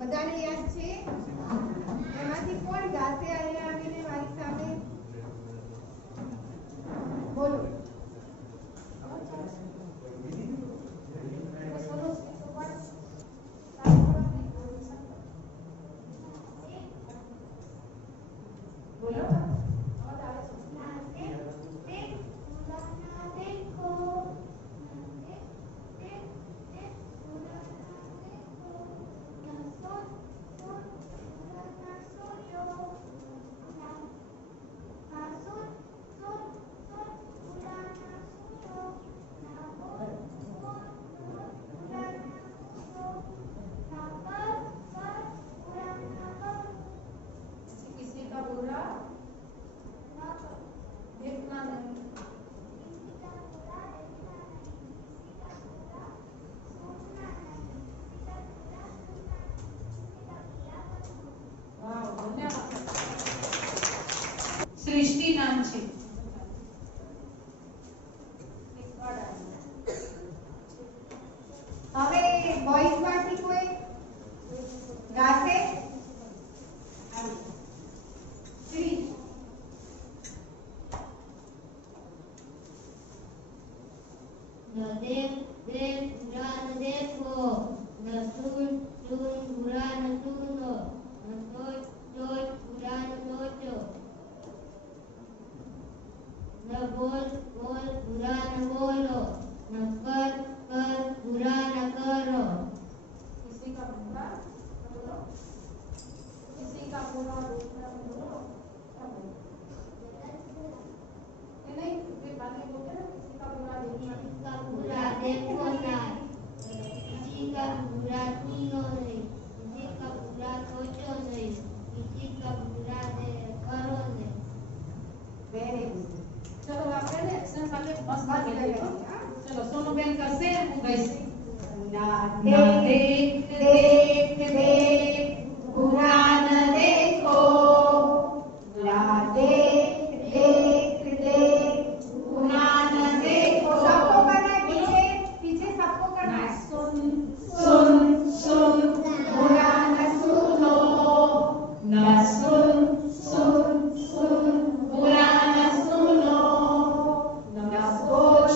બધાને યાદ છે? એમાંથી કોણ ગાશે અહીંયા આવીને મારી સામે? બોલો. सृष्टि नाम છે। હવે બોયઝ માંથી કોઈ ગાશે? શ્રી દેવ દેવ પુરાણ દેખો ન સુન સુન પુરાણ સુનો ન સોચ સોચ પુરાણ સોચો न बोल बोल बुरा न बोलो न कर कर बुरा न करो। किसी का बुरा न बोलो, किसी का बुरा दूसरा न बोलो। नहीं ये बातें बोलते ना, किसी का बुरा देखना, किसी का बुरा देखो ना, किसी का बुरा सुनो नहीं, किसी का बुरा सोचो नहीं, किसी का बुरा करो नहीं। Very good. चलो આપણે ને એક્શન સાથે મસ્ત ગાઈએ। ચલો સોનુ બેન કરશે, હું ગાઈશ। ના દેખ દેખ દેખ बुरा न देखो, ना देख देख देख बुरा न देखो। सबको करना है, पीछे पीछे सबको करना है। सुन सुन सुन बुरा न सुनो, ना सुन सुन सुन बुरा न सुनो, ना सोच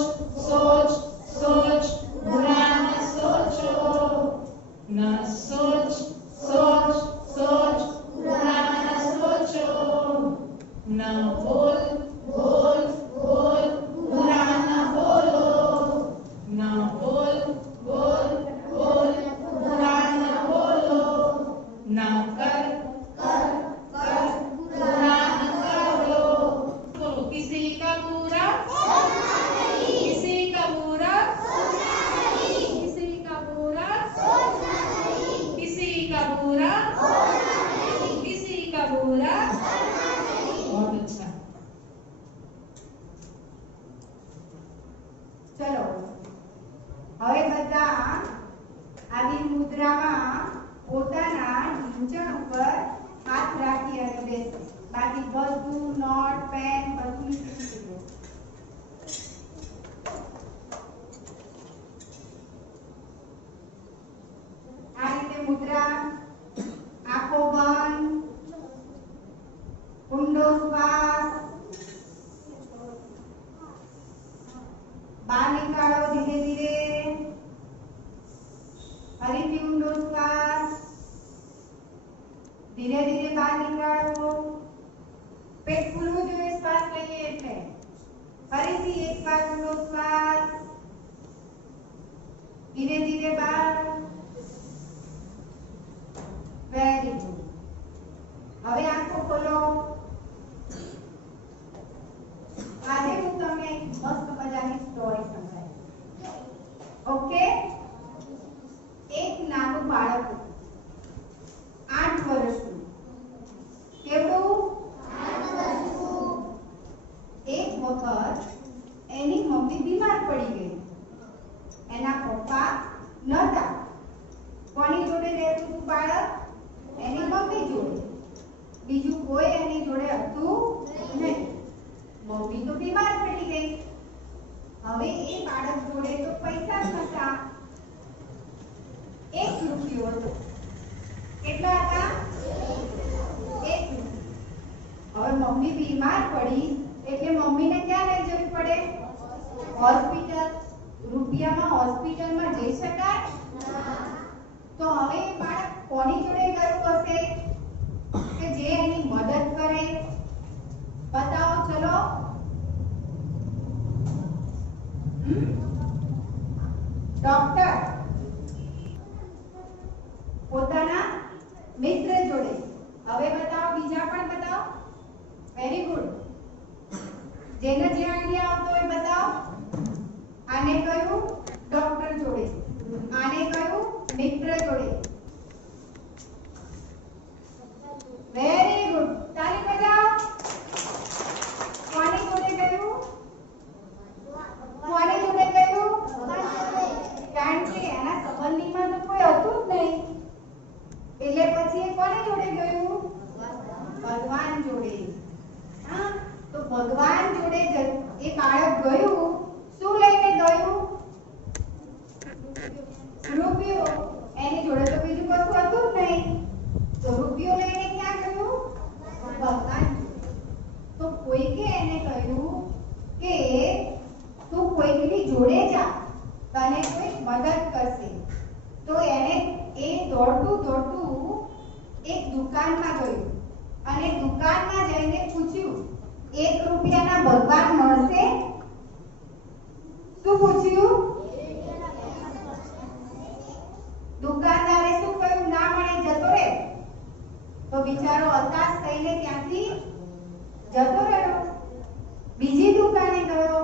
सोच सोच बुरा न सोचो, ना सोच सोच सोच बुरा न सोचो, ना बोल बोल बोल बुरा न बोलो, ना बोल बोल बोल बुरा न बोलो, ना कर कर कर बुरा न करो। बोलो किसी का बुरा किसी का बुरा किसी का बुरा किसी का बुरा किसी का बुरा। बहुत अच्छा। ચલો હવે બધા આવી મુદ્રામાં પોતાના ઢીંચણ ઉપર હાથ રાખી અને બેસો। બાકી બધું નોટ પેન બધું નીકળી જશે। આ રીતે મુદ્રા, આંખો બંધ, ઊંડો શ્વાસ બહાર નિકાળો ધીરે ધીરે, ફરીથી ઊંડો શ્વાસ ધીરે ધીરે બહાર નિકાળો। પેટ ફૂલવું જોઈએ શ્વાસ લઈએ એટલે। ફરીથી એકવાર ઊંડો શ્વાસ ધીરે ધીરે બહાર। Very good. હવે આંખો ખોલો। આજે હું તમને એક મસ્ત મજાની સ્ટોરી સંભળાવીશ। ઓકે? એક નાનું બાળક હતું, 8 વર્ષનું। કેવડું? 8 વર્ષનું। એક વખત એની મમ્મી બીમાર પડી ગઈ। એના પપ્પા નહોતા। કોની જોડે રહેતું હતું બાળક? એની મમ્મી જોડે। બીજું કોઈ એની જોડે હતું નહીં। મમ્મી તો બીમાર પડી ગઈ। હવે એ બાળક જોડે તો પૈસા જ નહોતા। 1 રૂપિયો હતો। બીમાર પડી એટલે મમ્મીને ક્યાં લઈ જવી પડે? હોસ્પિટલ. રૂપિયામાં હોસ્પિટલમાં જઈ શકાય? તો હવે બાળક કોની જોડે ગયું હશે કે જે એની મદદ કરે? बताओ चलो. डॉक्टर પોતાના મિત્ર જોડે. હવે બતાવો, બીજા પણ બતાવો. Very good. જેને જે આઈડિયા આવતો હોય બતાવો. આને કયું? ડોક્ટર જોડે. આને કયું? મિત્ર જોડે. Very good. તાલી બજાવો. કોની જોડે ગયું? કોની જોડે ગયું? કારણ કે એના સંબંધીમાં તો કોઈ હતું જ નહીં એટલે પછી એ કોની જોડે ગયું? ભગવાન જોડે. હા, તો ભગવાન જોડે એ બાળક ગયું. શું લઈને ગયું? રૂપિયો. એની જોડે તો બીજું કશું હતું જ નહીં તો રૂપિયો લઈને ક્યાં ગયું? ભગવાન. તો કોઈકે એને કહ્યું કે તું કોઈકની જોડે જા, તને કોઈ મદદ કરશે. તો એને એ દોડતું એક દુકાનમાં ગયું અને દુકાનમાં જઈને પૂછ્યું, 1 રૂપિયાના ભગવાન મળશે? શું પૂછ્યું? દુકાનદારે શું કહ્યું? ના મળે, જતો રહે. તો બિચારો હતાશ થઈને ત્યાંથી જતો રહ્યો. બીજી દુકાને ગયો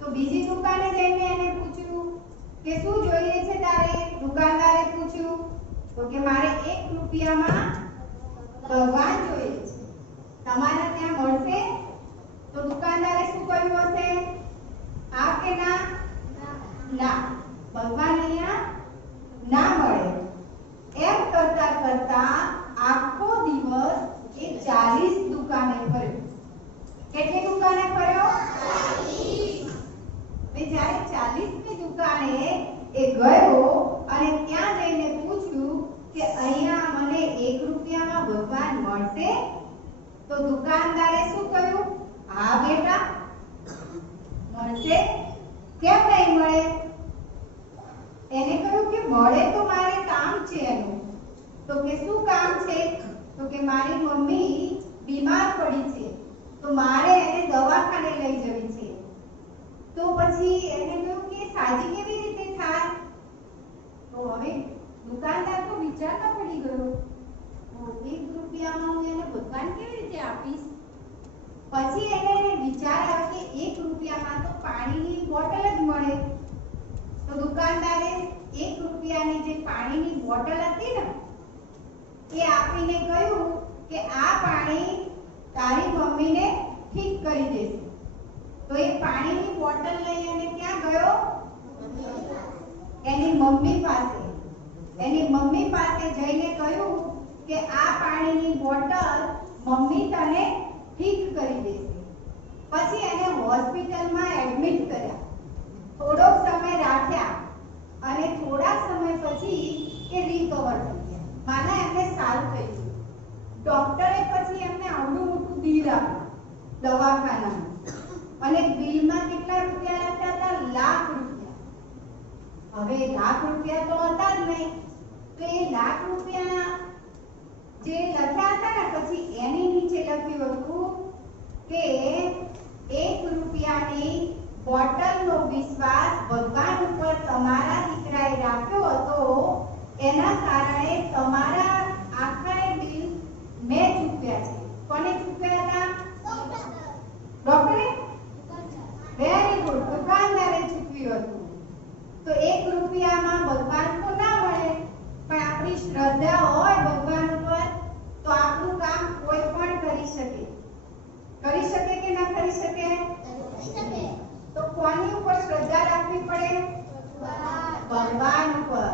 તો બીજી દુકાને જઈને એને પૂછ્યું કે શું જોઈએ છે તારે? દુકાનદારે પૂછ્યું તો કે મારે 1 રૂપિયામાં ભગવાન જોઈએ છે, તમારે ત્યાં મળશે? તો દુકાનદારે શું કહ્યું હશે? હા કે ના? ના, ભગવાન અહીંયા ના મળે. એમ કરતા કરતા આખો દિવસ એ 40 દુકાને ફર્યો. કેટલી દુકાને ફર્યો? 40. જ્યારે 40મી દુકાને એ ગયો અને ત્યાં જઈને પૂછ્યું કે અહીંયા મને 1 રૂપિયામાં ભગવાન મળશે? તો દુકાનદારે શું કહ્યું? હા બેટા મળશે. કેમ નહીં મળે? એને કહ્યું કે મળે તો મારે કામ છે એનું. તો કે શું કામ છે? તો કે મારી મમ્મી બીમાર પડી છે તો મારે એને દવાખાને લઈ જવી છે. તો પછી એને કહ્યું કે સાજી કેવી રીતે થાય? તો હવે દુકાનદાર તો વિચારમાં પડી ગયો, 1 રૂપિયામાં હું એને ભગવાન કેવી રીતે આપીશ? પછી એને વિચાર આવ્યો કે 1 રૂપિયામાં તો પાણીની બોટલ જ મળે. તો દુકાનદારે 1 રૂપિયાની જે પાણીની બોટલ હતી ને એ આપીને કહ્યું કે આ પાણી તારી મમ્મીને ઠીક કરી દેશે. તો એ પાણીની બોટલ લઈ અને ક્યાં ગયો? એની મમ્મી પાસે. એની મમ્મી પાસે જઈને કહ્યું કે આ પાણીની બોટલ મમ્મી તને ઠીક કરી દેશે. પછી એને હોસ્પિટલમાં એડમિટ કર્યા. થોડો સમય રાખ્યા અને થોડા સમય પછી એ રિકવર થઈ ગયા. માના એમને સારું થઈ ગયું. ડોક્ટરે પછી એમને આવડું મોટું બિલ આપ્યું દવાખાનાનું અને બિલમાં કેટલા રૂપિયા લખ્યા હતા? લાખ રૂપિયા. હવે લાખ રૂપિયા તો હતા જ નહીં તો એ લાખ રૂપિયા જે લખ્યા હતા ને પછી એની નીચે લખ્યું હતું કે 1 રૂપિયાની બોટલનો વિશ્વાસ ભગવાન ઉપર તમારા દીકરાએ રાખ્યો હતો, એના કારણે તમારા આખા બિલ મેં ચૂકવ્યા છે. કોને ચૂકવ્યા હતા? ડોક્ટરે? Very good. દુકાનદારે ચૂકવ્યું હતું. તો 1 રૂપિયામાં ભગવાન તો ના મળે પણ આપણી શ્રદ્ધા હોય ભગવાન ઉપર તો આપણું કામ કોઈ પણ કરી શકે. કરી શકે કે ના કરી શકે? તો કોની ઉપર શ્રદ્ધા રાખવી પડે? ભગવાન ઉપર.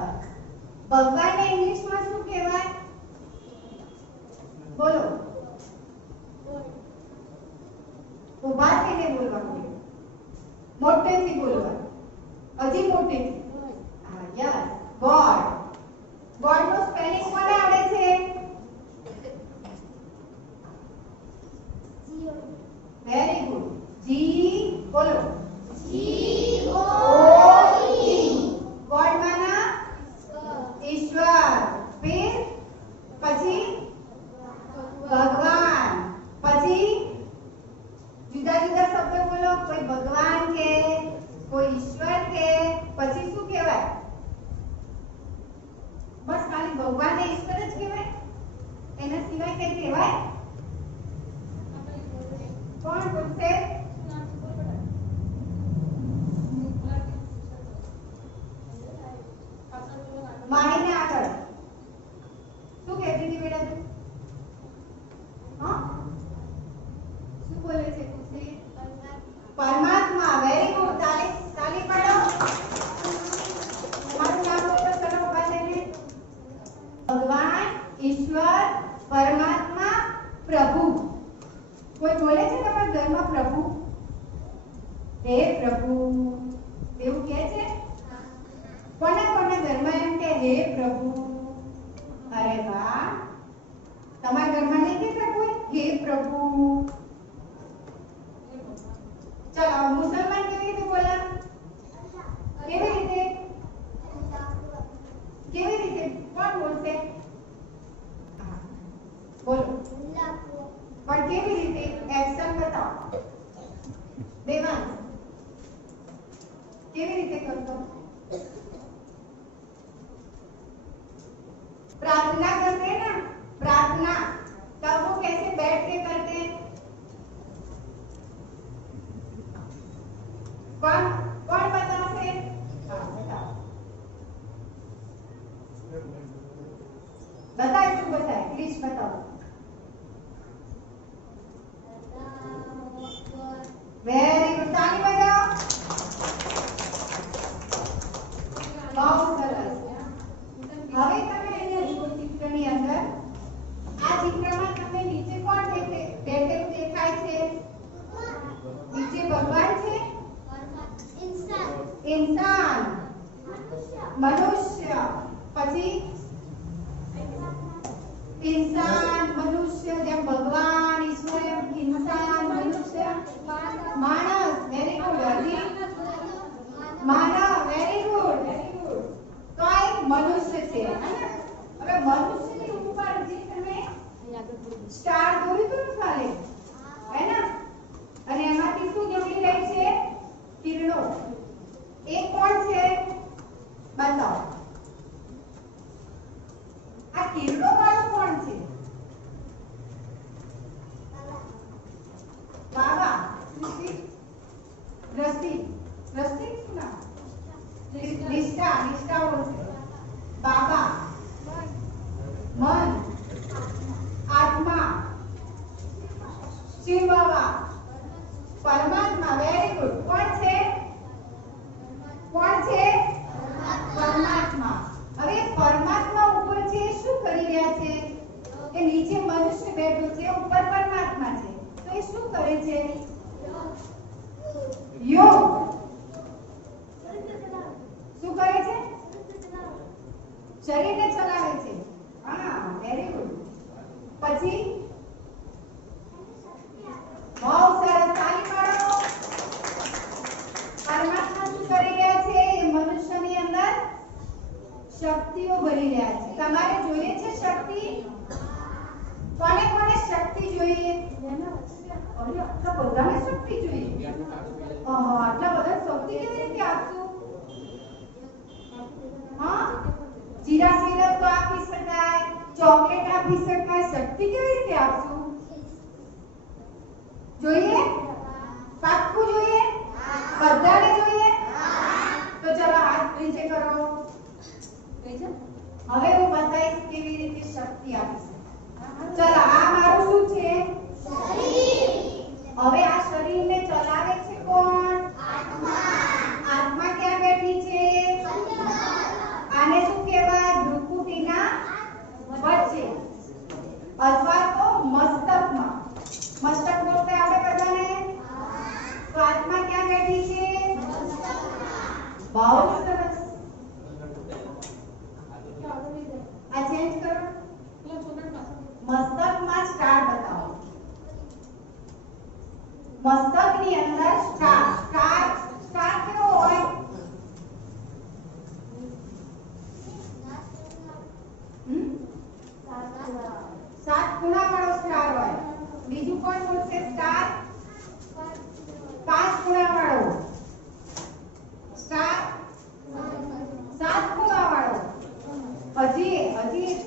ભગવાનને ઇંગ્લિશમાં શું કહેવાય? બોલો. ઉભા થઈને બોલવાનું, મોટેથી બોલવાનું, હજી મોટેથી. હા, યસ, ગોડ. ગોડ નો સ્પેલિંગ કોને આવડે છે? ભગવાનને ઈશ્વર જ કહેવાય? એના સિવાય કઈ કહેવાય? કોણ બોલશે? માહીને આગળ શું કહેતી હતી બેટા તું? હા શું બોલે છે ખુશી? પરમાત્મા. Very good. તાલી પાડો. તમારું નામ બોલો. ચલો ઉભા થઈને. ભગવાન, ઈશ્વર, પરમાત્મા, પ્રભુ. કોઈ બોલે છે તમારા ઘરમાં પ્રભુ? હે પ્રભુ એવું કહે છે? કોના ઘરમાં એમ કે હે પ્રભુ? અરે વાહ. તમારા ઘરમાં નહીં કહેતા કોઈ હે પ્રભુ? ચલો મુસલમાન કેવી રીતે બોલે? કેવી રીતે? કેવી રીતે? કોણ બોલશે? બોલો. પણ કેવી રીતે? એક્શન બતાવો. દેવાંશ કેવી રીતે કરતો? प्रार्थना करते हैं ना, प्रार्थना, तब वो कैसे बैठ के करते हैं? कौन कौन बताते? बताओ बताए तू बताए प्लीज बताओ. Very good. ताली बजाओ. बहुत સરસ. હવે તમે અહીંયા જુઓ ચિત્રની અંદર આ ચિત્રમાં તમને નીચે કોણ બેઠેલું દેખાય છે? નીચે ભગવાન છે? इंसान, मनुष्य, પછી इंसान, मनुष्य, જેમ ભગવાન, ઈશ્વર એમ इंसान, मनुष्य, માણસ. Very good. હજી માનવ. Very good. તો આ એક મનુષ્ય છે. હવે મનુષ્યની ઉપર જે તમે સ્ટાર દોરી તો ચાલે હે ને? અને એમાંથી શું નીકળી રહી છે? કિરણો. એ કોણ છે? બતાવો. આ કિરણો વાળું કોણ છે? બાબા. દ્રષ્ટિ. દ્રષ્ટિ શું નામ? નિષ્ઠા બોલશે. બાબા. મન. આત્મા. શિવ બાબા. પરમાત્મા. Very good. કોણ છે? કોણ છે? પરમાત્મા. હવે પરમાત્મા ઉપર છે શું કરી રહ્યા છે? એ નીચે મનુષ્ય બેઠો છે, ઉપર પરમાત્મા છે. તો એ શું કરે છે? યોગ. શું કરે છે? શરીરને ચલાવે છે. હા, વેરી ગુડ. પછી બહુ સરસ. તાલી પાડો. પરમાત્મા શું કરી રહ્યા છે? એ મનુષ્યની અંદર શક્તિઓ ભરી રહ્યા છે. તમારે જોઈએ છે શક્તિ? કોને કોને શક્તિ જોઈએ? અરે આટલા બધાને શક્તિ જોઈએ? આટલા બધા શક્તિ કેવી રીતે આપશું? હા, જીરા સિરપ તો આપી શકાય, ચોકલેટ આપી શકાય, શક્તિ કેવી રીતે આપશું? જોઈએ? પાક્કું જોઈએ? બધાને જોઈએ? તો ચલો હાથ નીચે કરો. હવે હું બતાવીશ કેવી રીતે શક્તિ આપી શકાય. ચલો આ મારું શું છે? શરીર. હવે આ શરીરને ચલાવે છે કોણ? આત્મા. આત્મા ક્યાં બેઠી છે? આને શું કહેવાય? ભ્રુકુટીના વચ્ચે અથવા તો મસ્તકમાં. મસ્તક બોલતે આપણે બધાને? તો આત્મા ક્યાં બેઠી છે? બહુ સરસ. આ ચેન્જ કરો. મસ્તકમાં સ્ટાર બતાવો. મસ્તકની અંદર સ્ટાર. સ્ટાર કેવો હોય? સાત ખૂણા વાળો સ્ટાર હોય. બીજું કોણ બોલશે? સ્ટાર 5 ખૂણા વાળો. સ્ટાર 7 ખૂણા વાળો. હજી એક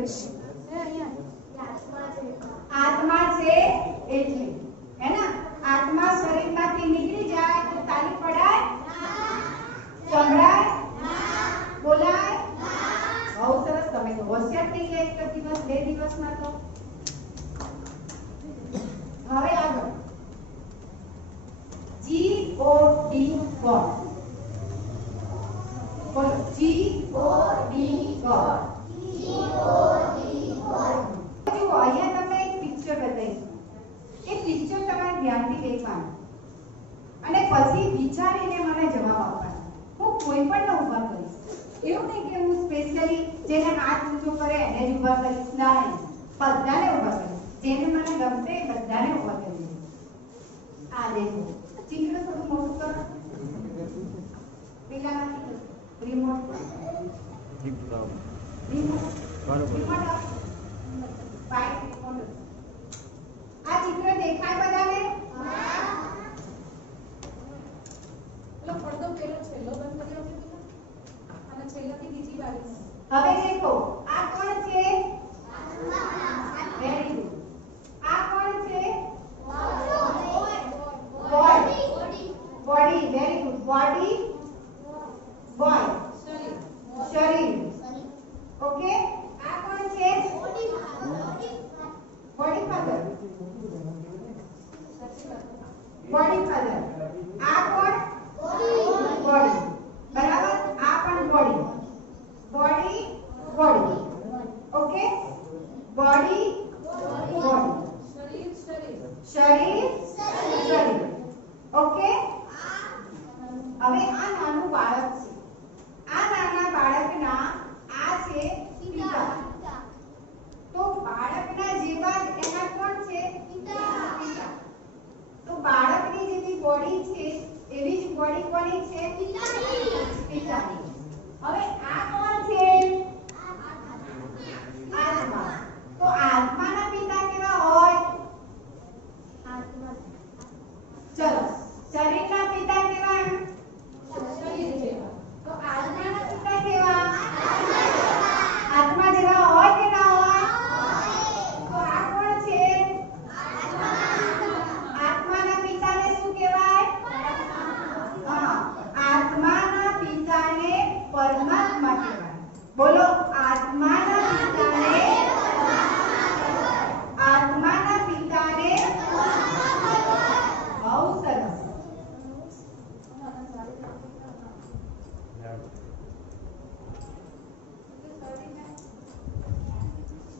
ગુડ આત્મા છે એટલે હે ને આત્મા શરીરમાંથી નીકળી જાય તો તાળી પડાય સંભળાય બોલાય બહુ સરસ તમે તો હોશિયાર થઈ ગયા એક દિવસ બે દિવસમાં તો હવે આગળ GOD ગોડ બોલો GOD ગોડ જુઓ અહીંયા તમને એક પિક્ચર બતાવી એ પિક્ચર તમારે ધ્યાનથી દેખવાનું અને પછી વિચારીને મને જવાબ આપવાનો હું કોઈ પણ ઊભા કરીશ એવું નહીં કે હું સ્પેશિયલી જેને હાથ ઊંચો કરે એને જ ઊભા કરીશ ના બધાને ઊભા કરીશ જેને મને ગમશે એ બધાને ઊભા કરીશ આ દેખો ચિત્ર થોડું મોટું કરો પેલામાંથી રિમોટ આ ચિત્ર દેખાય બધાને પેલો પડદો પેલો છેલ્લો બંધ કર્યો છે અને છેલ્લાથી બીજી બાજુ હવે દેખો આ કોણ છે વેરી ગુડ આ કોણ છે body very good body boy શરીર ઓકે આ કોણ છે બોડી ફાધર આ કોણ બોડી બરાબર આ પણ બોડી ઓકે બોડી શરીર ઓકે હવે આ નાનું બાળક છે આ નાના બાળકના આ છે પિતા તો બાળકના જેવા જ એના કોણ છે પિતા તો બાળકની જેવી બોડી છે એવી જ બોડી કોની છે પિતાની હવે આ કોણ છે આત્મા તો આત્માના પિતા કેવા હોય ચલો શરીરના પિતા કેવા શરીર જેવા તો આત્માના પિતા કેવા આત્મા જેવા હોય કે ના હોય તો આ કોણ છે આત્માના પિતાને શું કહેવાય હા આત્માના પિતાને પરમાત્મા કહેવાય બોલો આત્માના પિતાને બહુ સરસ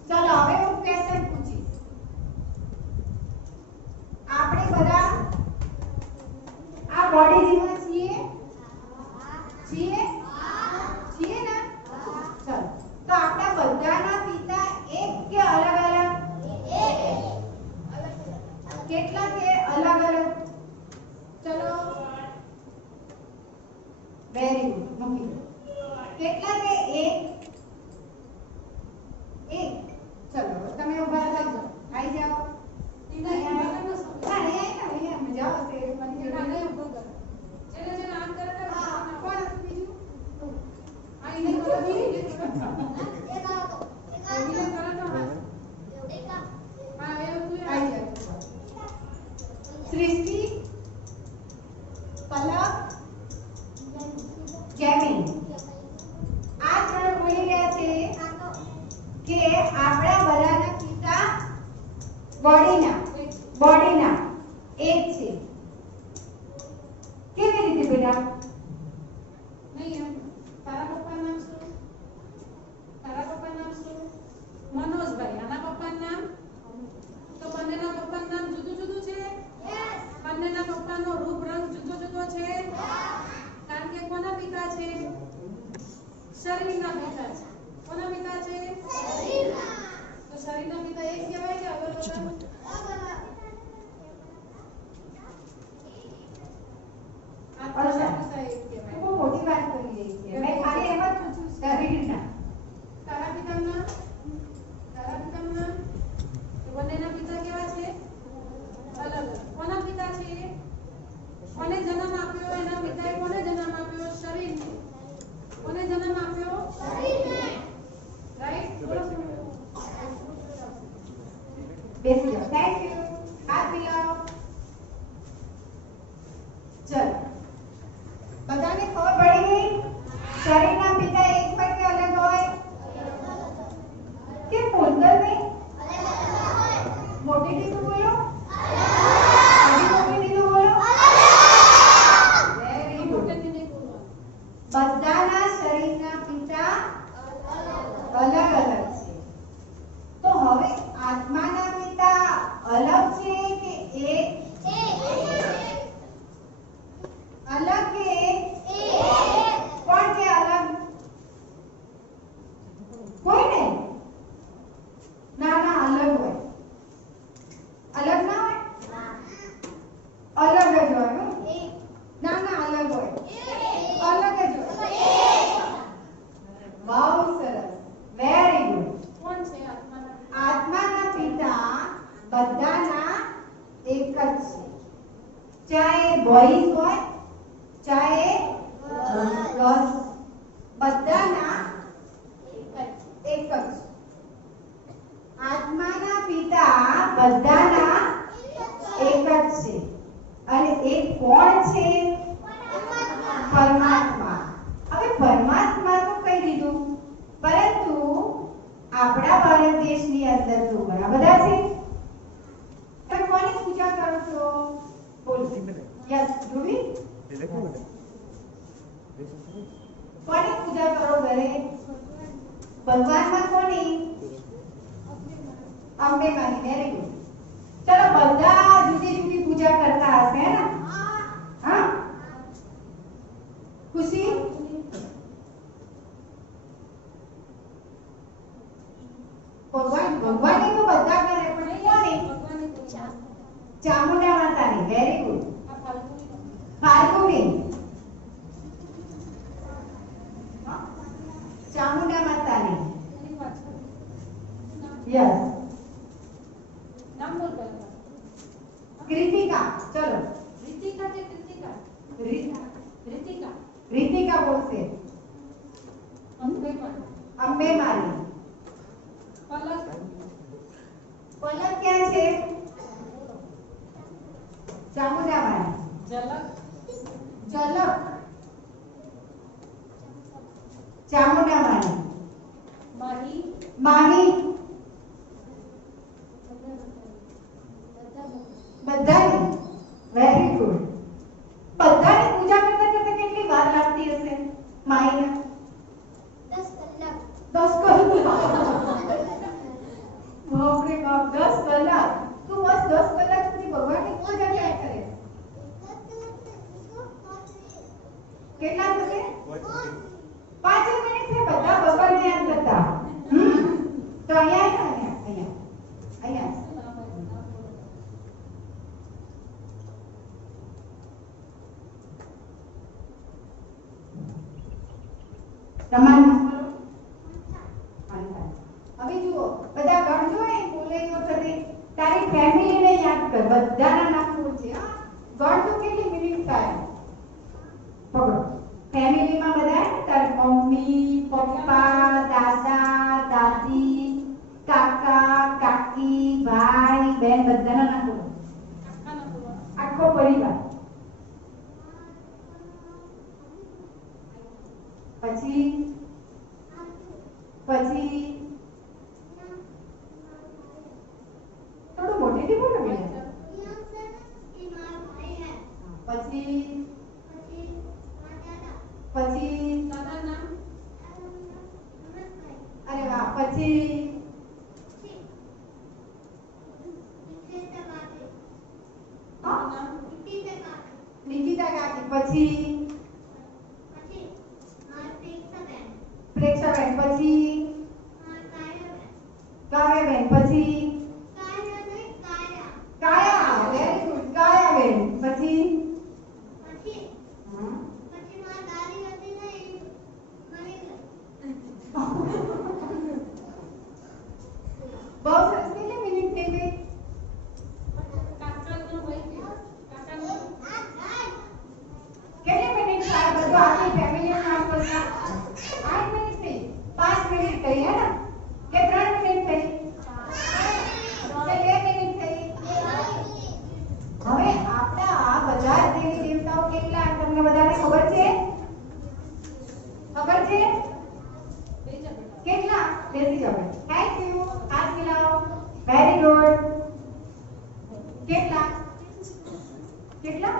ચલો હવે હું ક્વેશ્ચન પૂછીશ આપણે બધા આ બોડી જેવા છીએ ને ચલો તો આપણા બધાના પિતા એક કે અલગ અલગ કેટલા કે અલગ અલગ ચલો વેરી ગુડ મૂકી દો કેટલા કે એક ચલો તમે ઉભા થઈ જાઓ આવી જાઓ અહીંયા મજા આવશે જેને આમ કરે કોણ હતું બીજું આ એને કરો બીજી સૃષ્ટિ પલક જેમિન આ ત્રણ બોલી રહ્યા છે કે આપણા બધાના પિતા બોડીના એક છે કેવી રીતે બેટા નહીં એમ તારા પપ્પાનું નામ શું મનોજભાઈ આના પપ્પાનું નામ તો બંનેના પપ્પાનું નામ જુદું જુદું છે બંનેના પપ્પાનો રૂપ રંગ જુદો જુદો છે કારણ કે કોના પિતા છે શરીરના પિતા છે કોના પિતા છે શરીરના તો શરીરના પિતા એક કહેવાય કે અલગ અલગ બહુ મોટી વાત કરી રહી છે મેં ખાલી એમ જ પૂછ્યું શરીરના તારા પિતાનું નામ તો બંનેના પિતા કેવા છે અલગ અલગ કોના પિતા છે કોને જન્મ આપ્યો એના પિતાએ કોને જન્મ આપ્યો શરીરને કોને જન્મ આપ્યો શરીરને રાઈટ બોલો ચલો બધાને ખબર પડી ગઈ શરીરના પિતા એક હોય કે અલગ હોય કે બોલતા નહીં મોટેથી તો બોલો હજી મોટેથી તો બોલો વેરી ગુડ બધાના શરીરના પિતા અલગ અલગ છે તો હવે આત્માના પિતા અલગ છે કે એક અલગ કે કોણ કે અલગ કોઈ નહીં ના ના અલગ હોય અલગ ના હોય અલગ જ હોય હો. ના ના અલગ હોય અલગ જ હોય બહુ સરસ વેરી ગુડ કોણ છે આત્માના આત્માના પિતા બધાના એક જ છે ચાહે બોયઝ હોય ચાહે ગર્લ્સ બધાના એક જ આત્માના પિતા બધાના એક જ છે અને એક કોણ છે પરમાત્મા હવે પરમાત્મા તો કહી દીધું પરંતુ આપણા ભારત દેશની અંદર તો ઘણા બધા છે તમે કોની પૂજા કરો છો બોલ યસ ધ્રુવી કોની પૂજા કરો ઘરે ભગવાનમાં કોની અંબે માની વેરી ગુડ ચલો બધા જુદી જુદી પૂજા કરતા હશે ને હા ખુશી ભગવાનની તો બધા કરે પણ કોની ચામુંડા માતાની વેરી ગુડ ફાલ્ગુની ચામુંડા માતાની યસ નામ બોલ પહેલા કૃતિકા ચલો રીતિકા કે કૃતિકા રીતિકા રીતિકા બોલશે અંબે માં અંબે મારી પલક પલક ક્યાં છે ચામુંડા મારી ઝલક ઝલક ચામુંડા મારી માહી માહી બધાની વેરી ગુડ બધાની પૂજા કરતા કરતા કેટલી વાર લાગતી હશે માહીને 10 કલાક બાપરે બાપ 10 કલાક તું બસ 10 કલાક સુધી ભગવાનની પૂજા ક્યાં કરે કેટલા થશે 5 મિનિટ થી બધા ભગવાન ધ્યાન કરતા તો અહીંયા સમાન હવે જુઓ બધા ગણજો એ બોલે વખતે તારી ફેમિલીને યાદ કર બધાના નામ બોલ છે હા ગણ તો કેટલી મિનિટ થાય પકડો ફેમિલીમાં બધા તારી મમ્મી પપ્પા દાદા દાદી કાકા કાકી ભાઈ બેન બધાના નામ બોલો આખો પરિવાર પછી થોડું મોટેથી બોલો બેટા પછી દાદા નામ અરે વાહ પછી નામ નિકિતા કાકી પછી પ્રેક્ષાબેન પછી કાવ્યાબેન પછી કાયા વેરી ગુડ કાયાબેન પછી બહુ સરસ કેટલી મિનિટ થઈ ગઈ કાકાનો ભાઈ કાકાનો કેટલી મિનિટ થાય બધું આખી ફેમિલી નામ બોલતા 8 મિનિટ થઈ 5 મિનિટ થઈ હે ને કે 3 મિનિટ થઈ કે 2 મિનિટ થઈ હવે આપણા બધા દેવી દેવતાઓ કેટલા તમને બધાને ખબર છે? ખબર છે? કેટલા? બેસી જાઓ. Thank you. હાથ મિલાવો. Very good. કેટલા? કેટલા?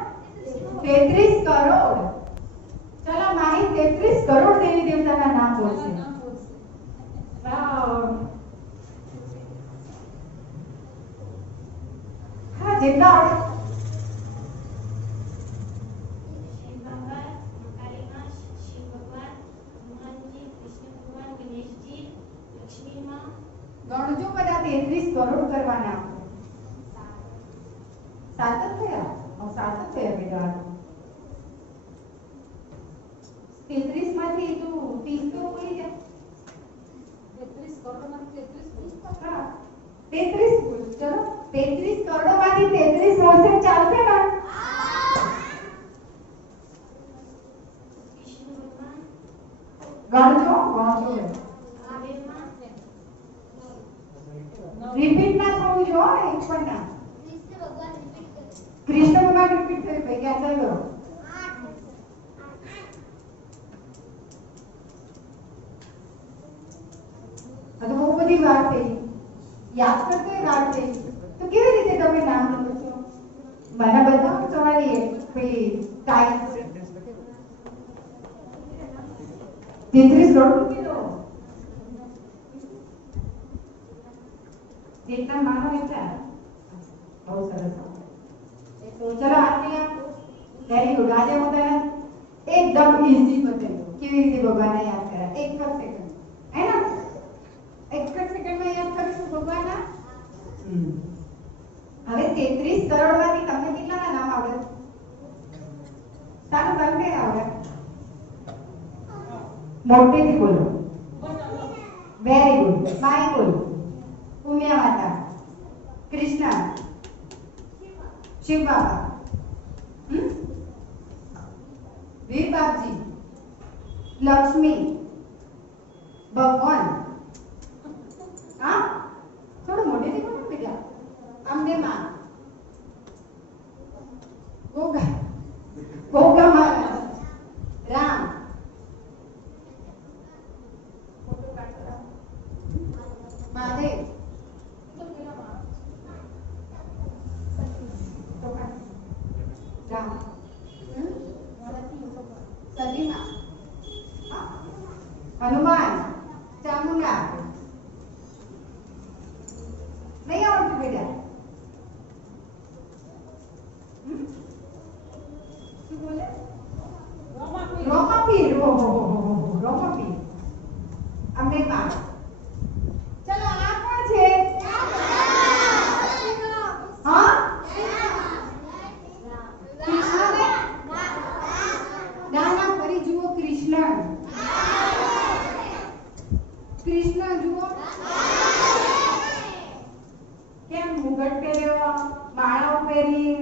33 કરોડ. ચલો માહી 33 કરોડ દેવી દેવતાના નામ બોલશે. વાવ. હા જેટલા આવડે. શિવ ભગવાન, કાળીમાં, શિવ ભગવાન, હનુમાનજી, કૃષ્ણ ભગવાન, ગણેશજી, લક્ષ્મી માં, ગણજો બધા 33 કરોડ કરવાના. સાત જ થયા. સાત જ થયા બેટા. 33 માંથી તું 30 તો બોલી જા. 33 કરોડમાંથી 33 હા 33 બોલ. ચલો 33 કરોડમાંથી 33 બોલશે ચાલશે ને? કૃષ્ણ ભગવાન, ગણજો કાવ્યમાં, રિપીટ ના થવું જોઈએ એક પણ ના. કૃષ્ણ ભગવાન રિપીટ કરે. કૃષ્ણ ભગવાન રિપીટ થઈ ભાઈ ક્યાં ચાલો. આ તો બહુ બધી વાત થઈ. યાદ કરતોય વાત થઈ. તો કેવી રીતે તમે નામ લખો છો? મને બતાવો તમારી પેલી ટાઈમ. 33 કરોડ મૂકી દો. જેટલા માનો એટલા. બહુ સરસ. તો ચલો આજની વેરી ગુડ. આજે હું તને એકદમ ઈઝી બતાવ્યું કેવી રીતે ભગવાનને યાદ કર્યા. એક જ સેકન્ડ હે ને? એક જ સેકન્ડમાં યાદ કરીશું ભગવાનના. હવે 33 કરોડમાંથી તમને કેટલાના નામ આવડે? સારું તમને આવડે? મોટેથી બોલો. Very good. માય બોલો. ઉમિયા માતા, કૃષ્ણ, શિવ બાબા, વીર બાપજી, લક્ષ્મી, ભગવાન. હા થોડું મોટેથી બોલો બેટા. અંબે માં, ગોગા મહારાજ, રામ, મહાદેવ, રામ, સતીમા, હનુમાન, ચામુંડા. નહીં આવડતું બેટા? શું બોલે? રોમાપીર. રોમાપીર. અંબે માં. ચલો આ કોણ છે? હા કૃષ્ણ. ના ફરી જુઓ. કૃષ્ણ જુઓ. કેમ મુગટ પહેર્યો, માળાઓ પહેરી?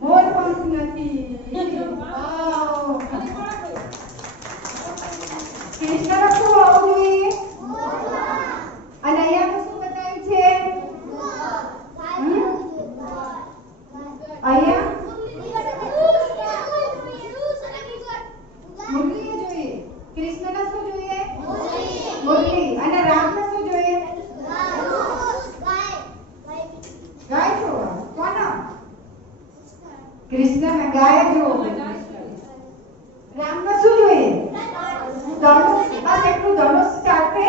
મોર પંખ નથી. વાવ. કૃષ્ણ શું હોવું જોઈએ? અને અહીંયા તો શું બતાવ્યું છે? અહીંયા મુરલી જોઈએ. કૃષ્ણને શું જોઈએ? મુરલી. અને રામને શું જોઈએ? ગાય જોવા. કોના? કૃષ્ણને ગાય જોવો. રામને શું જોઈએ? ધનુષ. બસ એટલું. ધનુષ ચાલશે?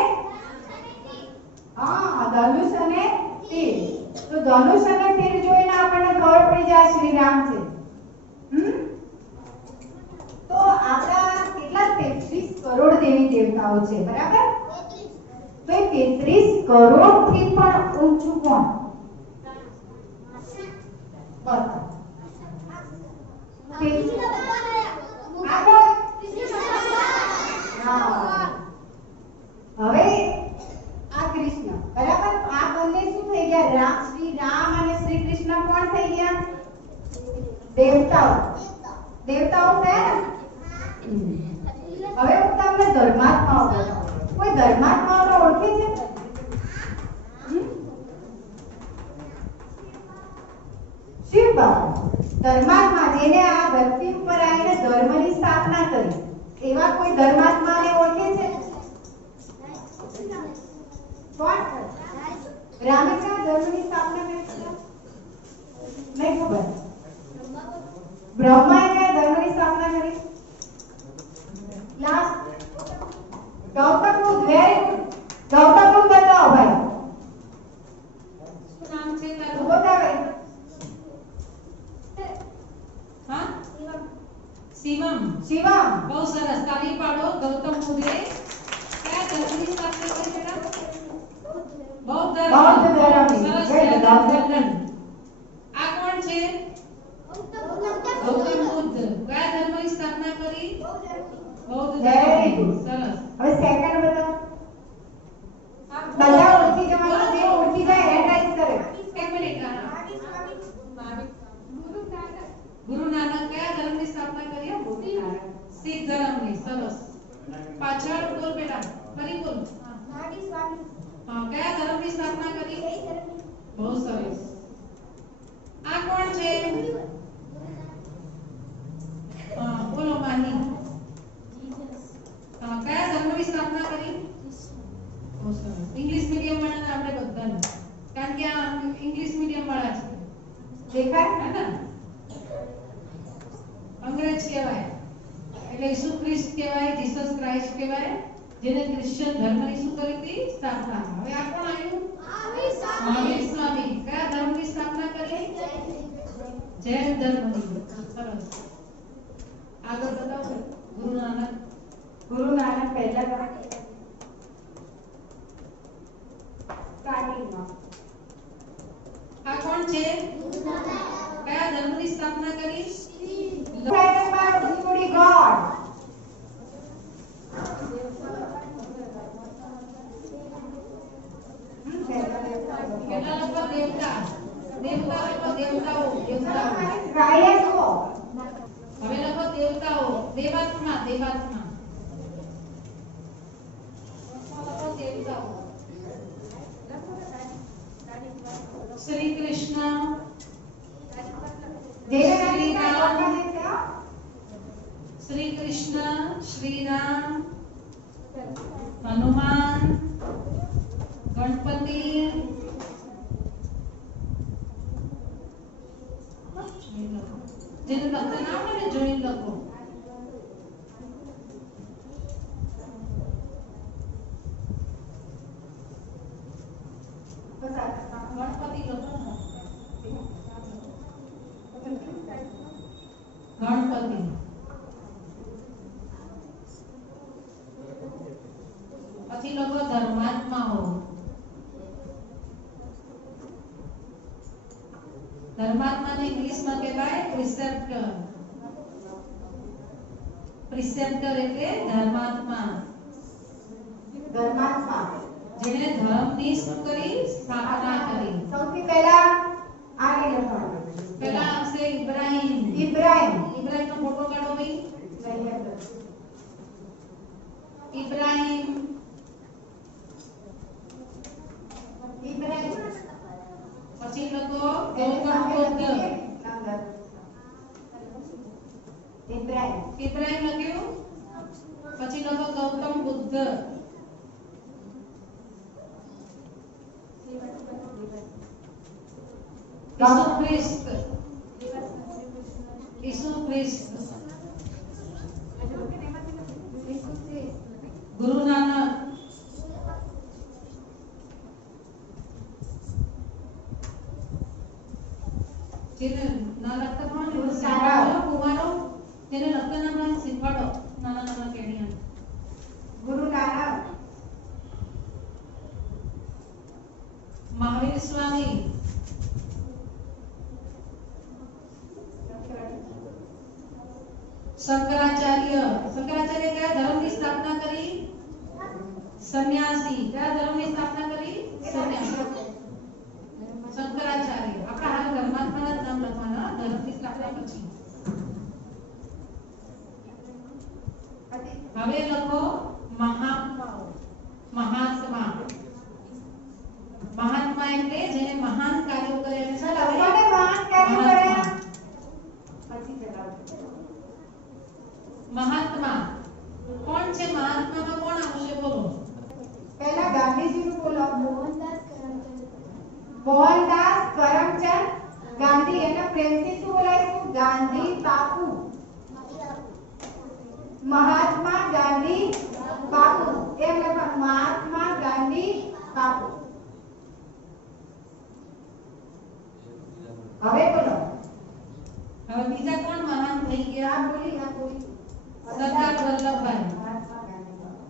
હા ધનુષ અને તીર. તો ધનુષ અને તીર જોઈને આપણને ખબર પડી જાય શ્રી રામ છે. તો આપણા કેટલા 33 કરોડ દેવી દેવતાઓ છે બરાબર? તો એ 33 કરોડ થી પણ ઊંચું કોણ? બસ હવે આ કૃષ્ણ બરાબર. આ બંને શું થઈ ગયા? શ્રી રામ અને શ્રી કૃષ્ણ કોણ થઈ ગયા? દેવતાઓ. દેવતાઓ થયા ને? હવે હું તમને ધર્માત્માઓ બતાવું. કોઈ ધર્માત્માઓને ઓળખે છે? શિવ બાબા. ધર્માત્મા જેને આ ધરતી ઉપર આવીને ધર્મની સ્થાપના કરી એવા કોઈ ધર્માત્માને ઓળખે છે? કોણ? રામે કયા ધર્મની સ્થાપના કરી? નહીં ખબર. બ્રહ્માએ કયા ધર્મની સ્થાપના કરી? Last Gautam Buddha. Very good. Gautam Buddha બતાવો ભાઈ. શું નામ છે તારું? બતાવે. હા, શિવમ. શિવમ. બહુ સરસ, તાળી પાડો. ગૌતમ બુદ્ધે કયા ધર્મની સ્થાપના કરી બેટા? બૌદ્ધ ધર્મ. બૌદ્ધ ધર્મની. સરસ જય છે, ગૌતમ. આ કોણ છે? ગૌતમ બુદ્ધ કયા ધર્મની સ્થાપના કરી? બૌદ્ધ Very ધર્મ. good. સરસ. હવે સેકન્ડ બતાવો. બધા ઓળખી જવાનું. જે ઓળખી જાય એ ટાઈપ કરે. એક મિનિટ. ગુરુ નાનક કયા ધર્મની સ્થાપના કરી? શીખ ધર્મની. સરસ. પાછળ બોલ બેટા, ફરી બોલ. હા, કયા ધર્મની સ્થાપના કરી? બહુ સરસ. આ કોણ છે? હા, બોલો માની. હા, કયા ધર્મની સ્થાપના કરી? બહુ સરસ. ઇંગ્લિશ મીડિયમ વાળાને આપણે બધાને, કારણ કે આ ઇંગ્લિશ મીડિયમ વાળા છે. દેખાય? હે ને? અંગ્રેજ કહેવાય એટલે ઈસુ ખ્રિસ્ત કહેવાય, જીસસ ક્રાઇસ્ટ કહેવાય, જેને ક્રિશ્ચિયન ધર્મની શું કરી હતી? સ્થાપના. હવે આ કોણ આવ્યું? મહાવીર સ્વામી કયા ધર્મની સ્થાપના કરી? જૈન ધર્મની. સરસ. આગળ બતાવો. ગુરુ નાનક. ગુરુ નાનક પહેલા તમે સ્ટાર્ટિંગમાં. આ કોણ છે? કયા ધર્મની સ્થાપના કરી? Glory God. કેટલા લોકો દેવતા? દેવતા લોકો, દેવતાઓ. Guidance को. હવે લોકો દેવતાઓ. દેવાત્મા. દેવાત્મા. લોકો દેવતાઓ. શ્રી કૃષ્ણ, શ્રી કૃષ્ણ, શ્રી રામ, હનુમાન, ગણપતિ, જેને લખતા ના આવડે ને જોઈને લખો. ગણપતિ લખો. ગણપતિ. પછી લોકો ધર્માત્માઓ. ધર્માત્માને ઇંગ્લિશમાં કહેવાય પ્રિસેપ્ટર. પ્રિસેપ્ટર એટલે ધર્માત્મા. ધર્માત્મા. જેને ધર્મની શું કરી? સ્થાપના કરી. સૌથી પહેલા આને લખવાનું. પહેલા આવશે ઇબ્રાહિમ. ઇબ્રાહિમ. ઇબ્રાહિમનો ફોટો કાઢો ભાઈ. ઇબ્રાહિમ. ઇબ્રાહિમ. પછી લોકો ગૌતમ બુદ્ધ. ઇબ્રાહિમ. ઇબ્રાહિમ લખ્યું. પછી લોકો ગૌતમ બુદ્ધ. ઈસુ ખ્રિસ્ત. ઈસુ ખ્રિસ્ત. ગુરુ નાનક. જેને ના લખતા પણ શીખવાડો. કુમારો જેને લખતા ના પણ શીખવાડો. નાના નાના કેડિયા. ગુરુ નાનક. મહાવીર સ્વામી. શંકરાચાર્ય. શંકરાચાર્ય કયા ધર્મની સ્થાપના કરી? સંન્યાસી. કયા ધર્મની સ્થાપના કરી? સંન્યાસી. શંકરાચાર્ય. આપણા હાલ ધર્માત્માના નામ લખવાના. ધર્મની સ્થાપના પછી. હવે લખો મહાત્માઓ. મહાત્મા. મહાત્મા એટલે જેને મહાન કાર્યો કર્યા છે. મહાન કાર્યો કર્યા. પ્રેમથી શું બોલાય? ગાંધી બાપુ. મહાત્મા ગાંધી બાપુ. એમ લખવાનું, મહાત્મા ગાંધી બાપુ. હવે બોલો. હવે બીજા કોણ મહાન થઈ ગયા? આ બોલી, આ બોલી. સરદાર વલ્લભભાઈ. મહાત્મા ગાંધી બાપુ.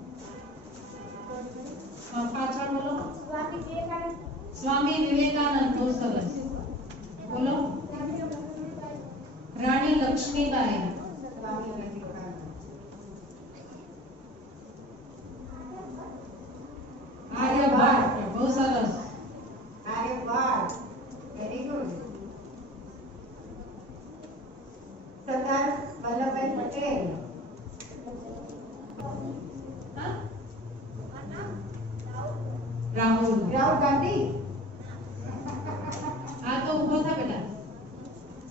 પાછળ બોલો. સ્વામી વિવેકાનંદ. સ્વામી વિવેકાનંદ. બહુ સરસ. બોલો. રાણી લક્ષ્મીબાઈ. સ્વામી વિવેકાનંદ. આર્યભટ્ટ. બહુ સરસ. આર્યભટ્ટ. Very good. સરદાર વલ્લભભાઈ પટેલ. હા? રાહુલ. રાહુલ ગાંધી. આ તો ઊભો થા બેટા.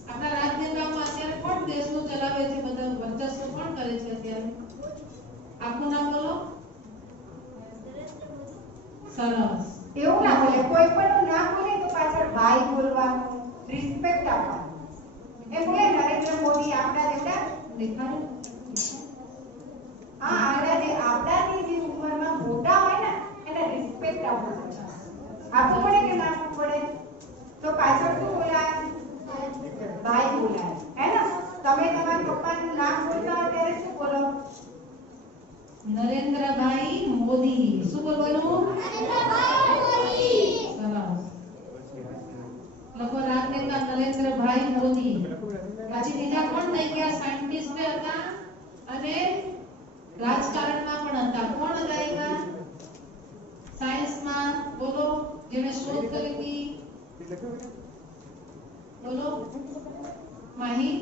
આપણા રાજનેતાઓમાં અત્યારે કોણ દેશનું ચલાવે છે? બધા વર્ચસ્વ કોણ કરે છે અત્યારે? આખું નામ બોલો. સરસ. એવું ના બોલે, કોઈ પણ ના બોલે તો પાછળ ભાઈ બોલવાનું, રિસ્પેક્ટ આપવાનું. એ બોલે નરેન્દ્ર મોદી આપણા જેવડા દેખાડો. હા, આપણાથી જે ઉંમરમાં મોટા હોય ને એને રિસ્પેક્ટ આપવું પડે. આપવું પડે કે ના આપવું પડે? તો પાછળ શું બોલાય? ભાઈ બોલાય, હે ને? તમે તમારા પપ્પાનું નામ બોલતા હોય ત્યારે શું બોલો? નરેન્દ્રભાઈ મોદી. શું બોલવાનું? સરસ. લોકો રાજનેતા નરેન્દ્રભાઈ મોદી. પછી બીજા કોણ થઈ ગયા? સાયન્ટિસ્ટ હતા અને રાજકારણમાં પણ હતા. કોણ હતા એવા? સાયન્સમાં બોલો, જેને શોધ કરી હતી. બોલો. માહી.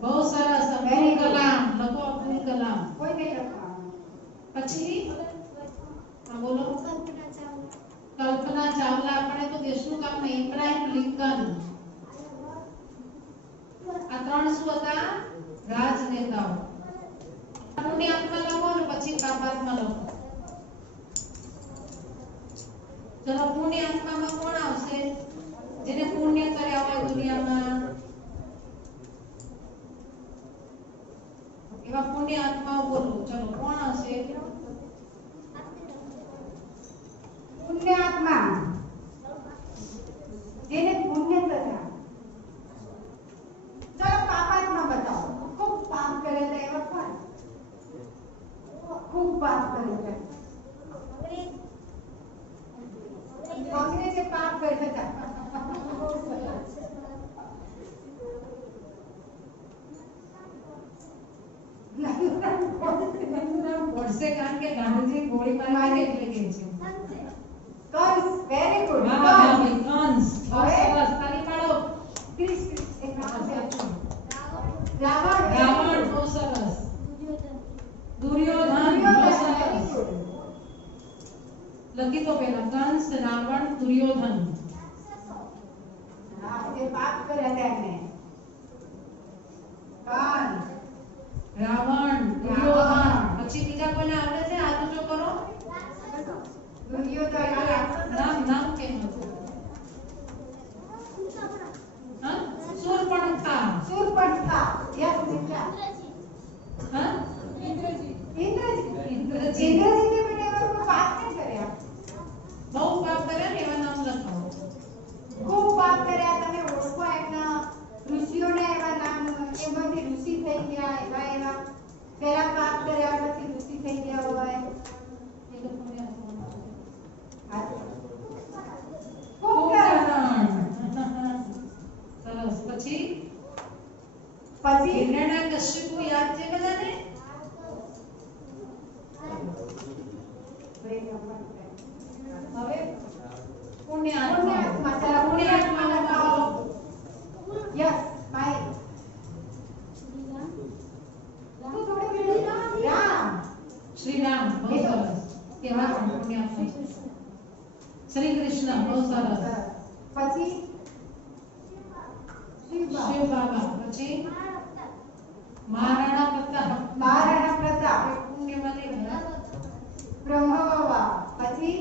બહુ સરસ. અબ્દુલ કલામ. લખો અબ્દુલ કલામ. કોઈ નહીં લખવાનું. પછી હા બોલો. કલ્પના ચાવલા. આપણે તો દેશનું કામ નહીં. ઇબ્રાહિમ લિંકન. આ ત્રણ શું હતા? રાજનેતાઓ. પુણ્યાત્મા લખો ને પછી પાપાત્મા લખો. ચલો, પુણ્યાત્મામાં કોણ આવશે? જેને પુણ્ય કર્યા હોય દુનિયામાં, એવા પુણ્ય આત્માઓ બોલો. ચલો, કોણ હશે? પુણ્યાત્મા, જેને પુણ્ય કર્યા. ચલો, પાપાત્મા બતાવો. ખૂબ પાપ કર્યા હતા એવા કોણ? ખૂબ પાપ કર્યા હતા. કોંગ્રેસે પાપ કર્યા હતા. પડશે કારણ કે ગાંધીજી ગોળી મારી એટલે કે છે. કંસ. Very good. વાહ વાહ ભાઈ, કંસ. સરસ. તાળી પાડો. રાવણ. રાવણ. બહુ સરસ. દુર્યોધન. બહુ સરસ. લખી તો પહેલા કંસ, રાવણ, દુર્યોધન. હા, જે પાપ કર્યા હતા એમને. કંસ, રાવણ, દુર્યોધન. પછી બીજા કોને આવડે છે? હાથ ઊંચો કરો. દુર્યોધન. નામ કેમ હતું? હા? શૂર્પણખા. શૂર્પણખા. યસ, નિત્યા. હા? ઇન્દ્રજીત. ઇન્દ્રજીત. ઇન્દ્રજીતે પણ એવા પાપ નહીં કર્યા. બહુ પાપ કર્યા ને એવા નામ લખાવો. ખૂબ પાપ કર્યા. તમે ઓળખો એમના ઋષિઓના એવા નામ. એમાંથી ઋષિ થઈ ગયા. એવા પહેલા પાપ કર્યા પછી ઋષિ થઈ ગયા હોય. એ લોકોને કુંભકર્ણ. સરસ. પછી પછી હિરણ્યકશિપુ યાદ છે બધાને? હવે પુણ્યાત્મા. ચલો, પુણ્યાત્મા લખાવો. યસ, ભાઈ. તું થોડી મિનિટ રામ. શ્રી રામ. બહુ સરસ. કેવા પુણ્યાત્મા છે? શ્રી કૃષ્ણ. બહુ સરસ. પછી શિવ બાબા. પછી મહારાણા પ્રતાપ. મહારાણા પ્રતાપ. પુણ્યવતી ગયા. બ્રહ્મ બાબા. પછી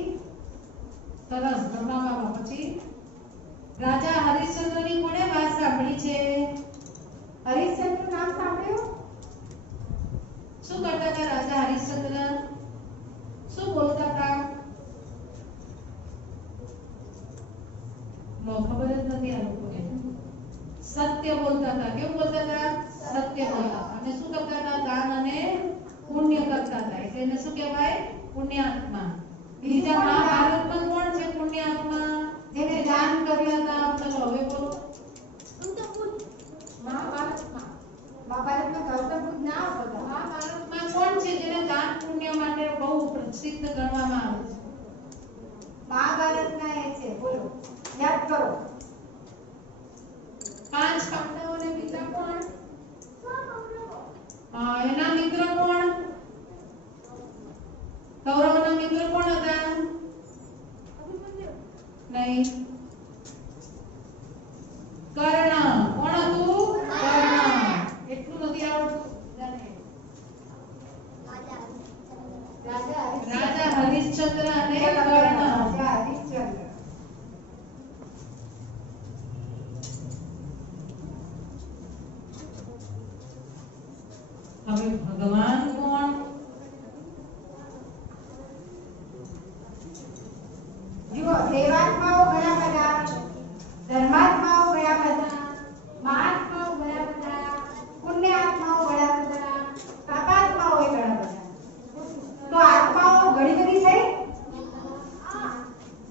સરસ. બ્રહ્મા બાબા. પછી રાજા હરિશ્ચંદ્રની સાંભળી છે? હરિશ્ચંદ્ર નામ સાંભળ્યું? શું કરતા હતા રાજા હરિશ્ચંદ્ર? શું બોલતા હતા? ખબર જ નથી આ લોકોને. સત્ય બોલતા હતા. કેવું બોલતા હતા? સત્ય બોલતા હતા. અને શું કરતા હતા? દાન અને પુણ્ય કરતા હતા. એટલે એને શું કહેવાય? પુણ્યાત્મા. બીજા મહાભારતમાં કોણ છે પુણ્યાત્મા? જેને દાન કર્યા હતા. ચલો હવે બોલો. મહાભારતમાં ગૌતમ બુદ્ધ ના હતા. મહાભારતમાં કોણ છે જેને દાન પુણ્ય માટે બહુ પ્રસિદ્ધ ગણવામાં આવે છે? મહાભારતના એ છે. બોલો, યાદ કરો. 5 પાંડવોને બીજા કોણ? એના મિત્ર કોણ? કૌરવના મિત્ર કોણ હતા? નહીં. કર્ણ. કોણ હતું? કર્ણ. એટલું નથી આવડતું. રાજા હરિશ્ચંદ્ર અને કર્ણ. રાજા હરિશ્ચંદ્ર. હવે ભગવાન કોણ? જુઓ, દેવાત્માઓ ઘણા બધા, ધર્માત્માઓ ઘણા બધા, મહાત્માઓ ઘણા બધા, પુણ્યાત્માઓ ઘણા બધા, પાપાત્માઓ ઘણા બધા. તો આત્માઓ ઘણી બધી થઈ?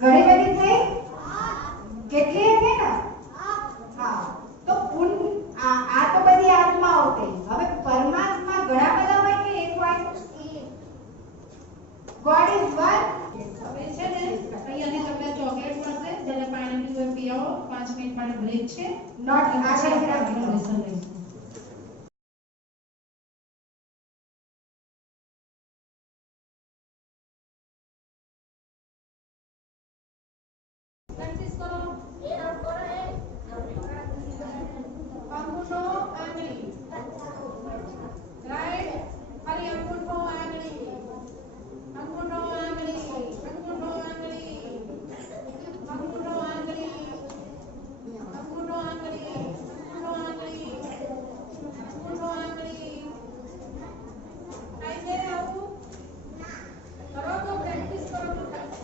ઘણી બધી થઈ? કેટલી છે ને? હા. તો આ તો બધી આત્માઓ થઈ. હવે પરમાત્મા ઘણા બધા હોય કે એક હોય? God is one. હવે છે ને અહીંયાથી તમને ચોકલેટ મળશે. જેને પાણી પીવું હોય પી આવો. 5 મિનિટ માટે બ્રેક છે. Not પછી આગળ આપણે રાખજો. લેસન લઈશું. પ્રેક્ટિસ કરો. અંગૂઠો આંગળી. રાઈટ. ફરી અંગૂઠો આંગળી. અંગૂઠો આંગળી. અંગૂઠો આંગળી. અંગૂઠો આંગળી. અંગૂઠો આંગળી. અંગૂઠો આંગળી. અંગૂઠો આંગળી. કાઈ છે આવું? કરો તો પ્રેક્ટિસ કરો તો થાય.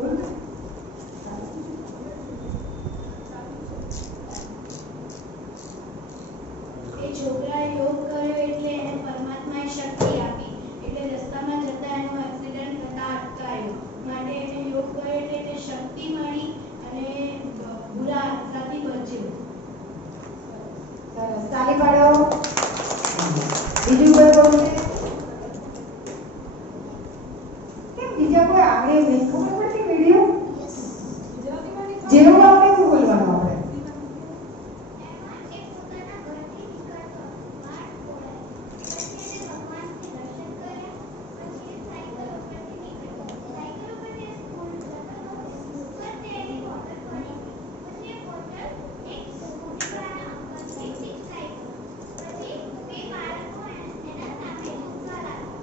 એ છોકરાએ યોગ કર્યો એટલે એને પરમાત્માએ શક્તિ આપી, એટલે રસ્તામાં જતા એનો એક્સિડન્ટ થતા અટકાયો. માટે એને યોગ કર્યો એટલે એને શક્તિ મળી અને બુરા આત્માથી બચ્યો. સરસ, તાળી પાડો. બીજું કોઈ બોલશે? કેમ બીજા કોઈ આગળ નહીં ખબર પડતી વિડીયો? જેવું આપણે એવું બોલવાનું આપણે. એમાં એક પોતાના ઘરથી નીકળતો વાટ ખોળાય. પછી એને ભગવાનથી દર્શન કર્યા. પછી એ સાયકલ ઉપરથી નીકળ્યો. સાયકલ ઉપરથી એ સ્કૂલ જતો હતો. ફરતે એની બોટલ પડી ગઈ. પછી એ બોટલ એક સ્કૂટીવાળા અંકલથી ખીચકાઈ ગઈ. પછી બે બાળકો એના સામે ઊભા લાગ્યા.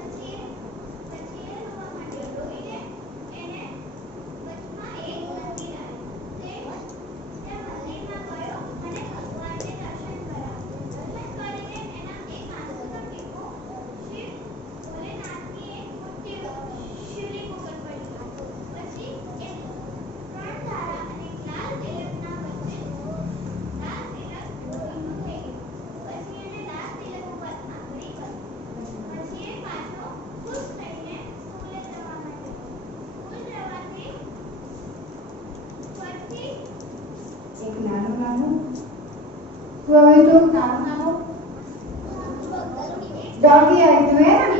પછી એ રોવા માંડ્યો. રોઈને એને વચમાં એક મંદિર આવ્યું. તે મંદિરમાં ગયો અને ભગવાનને દર્શન કર્યા. દર્શન કરીને એના એક આંસુનો ટીપો શ્રી ભોલેનાથની એક મોટી શિવલિંગ ઉપર પડ્યો. પછી એક 3 તારા અને એક લાલ તિલકના વચ્ચે લાલ તિલક ઊભું થઈ ગયું. પછી એને લાલ તિલક ઉપર આંગળી કરી. પછી એ પાછો ખુશ થઈને સ્કૂલે જવા માંડ્યો. સ્કૂલ જવાથી ફરતી એક નાનું નાનું તો હવે તો નાનું નાનું ડોગી આવી ગયું હે ને?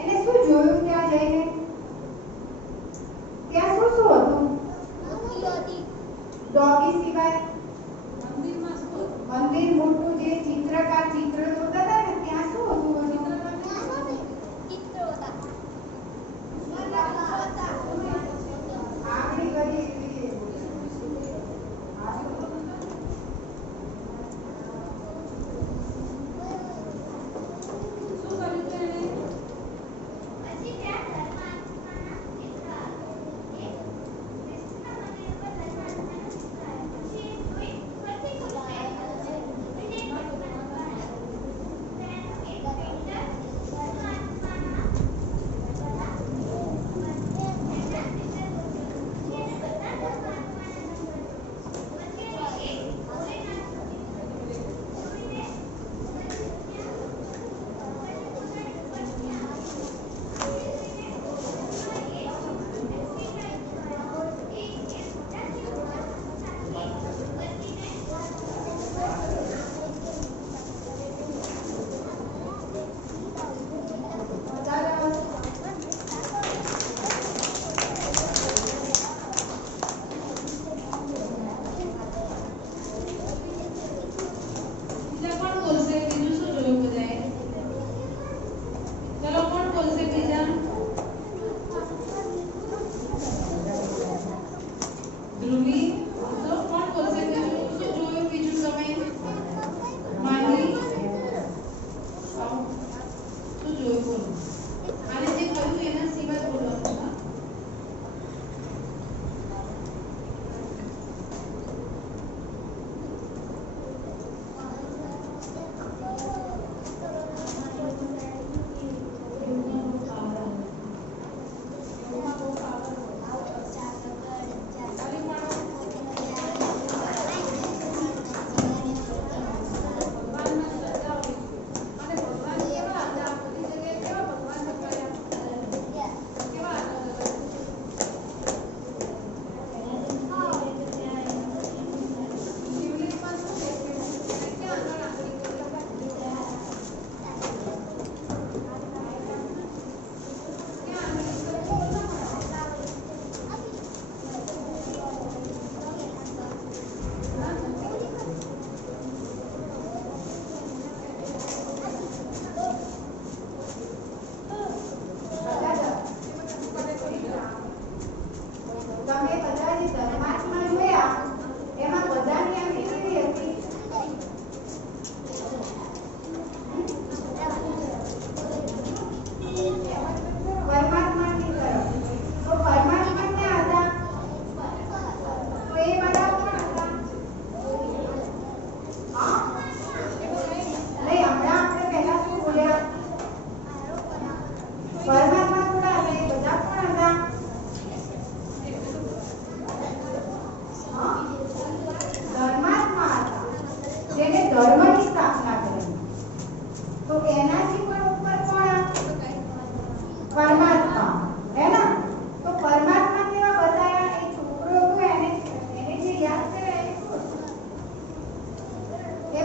એને શું જોયું ત્યાં જઈને?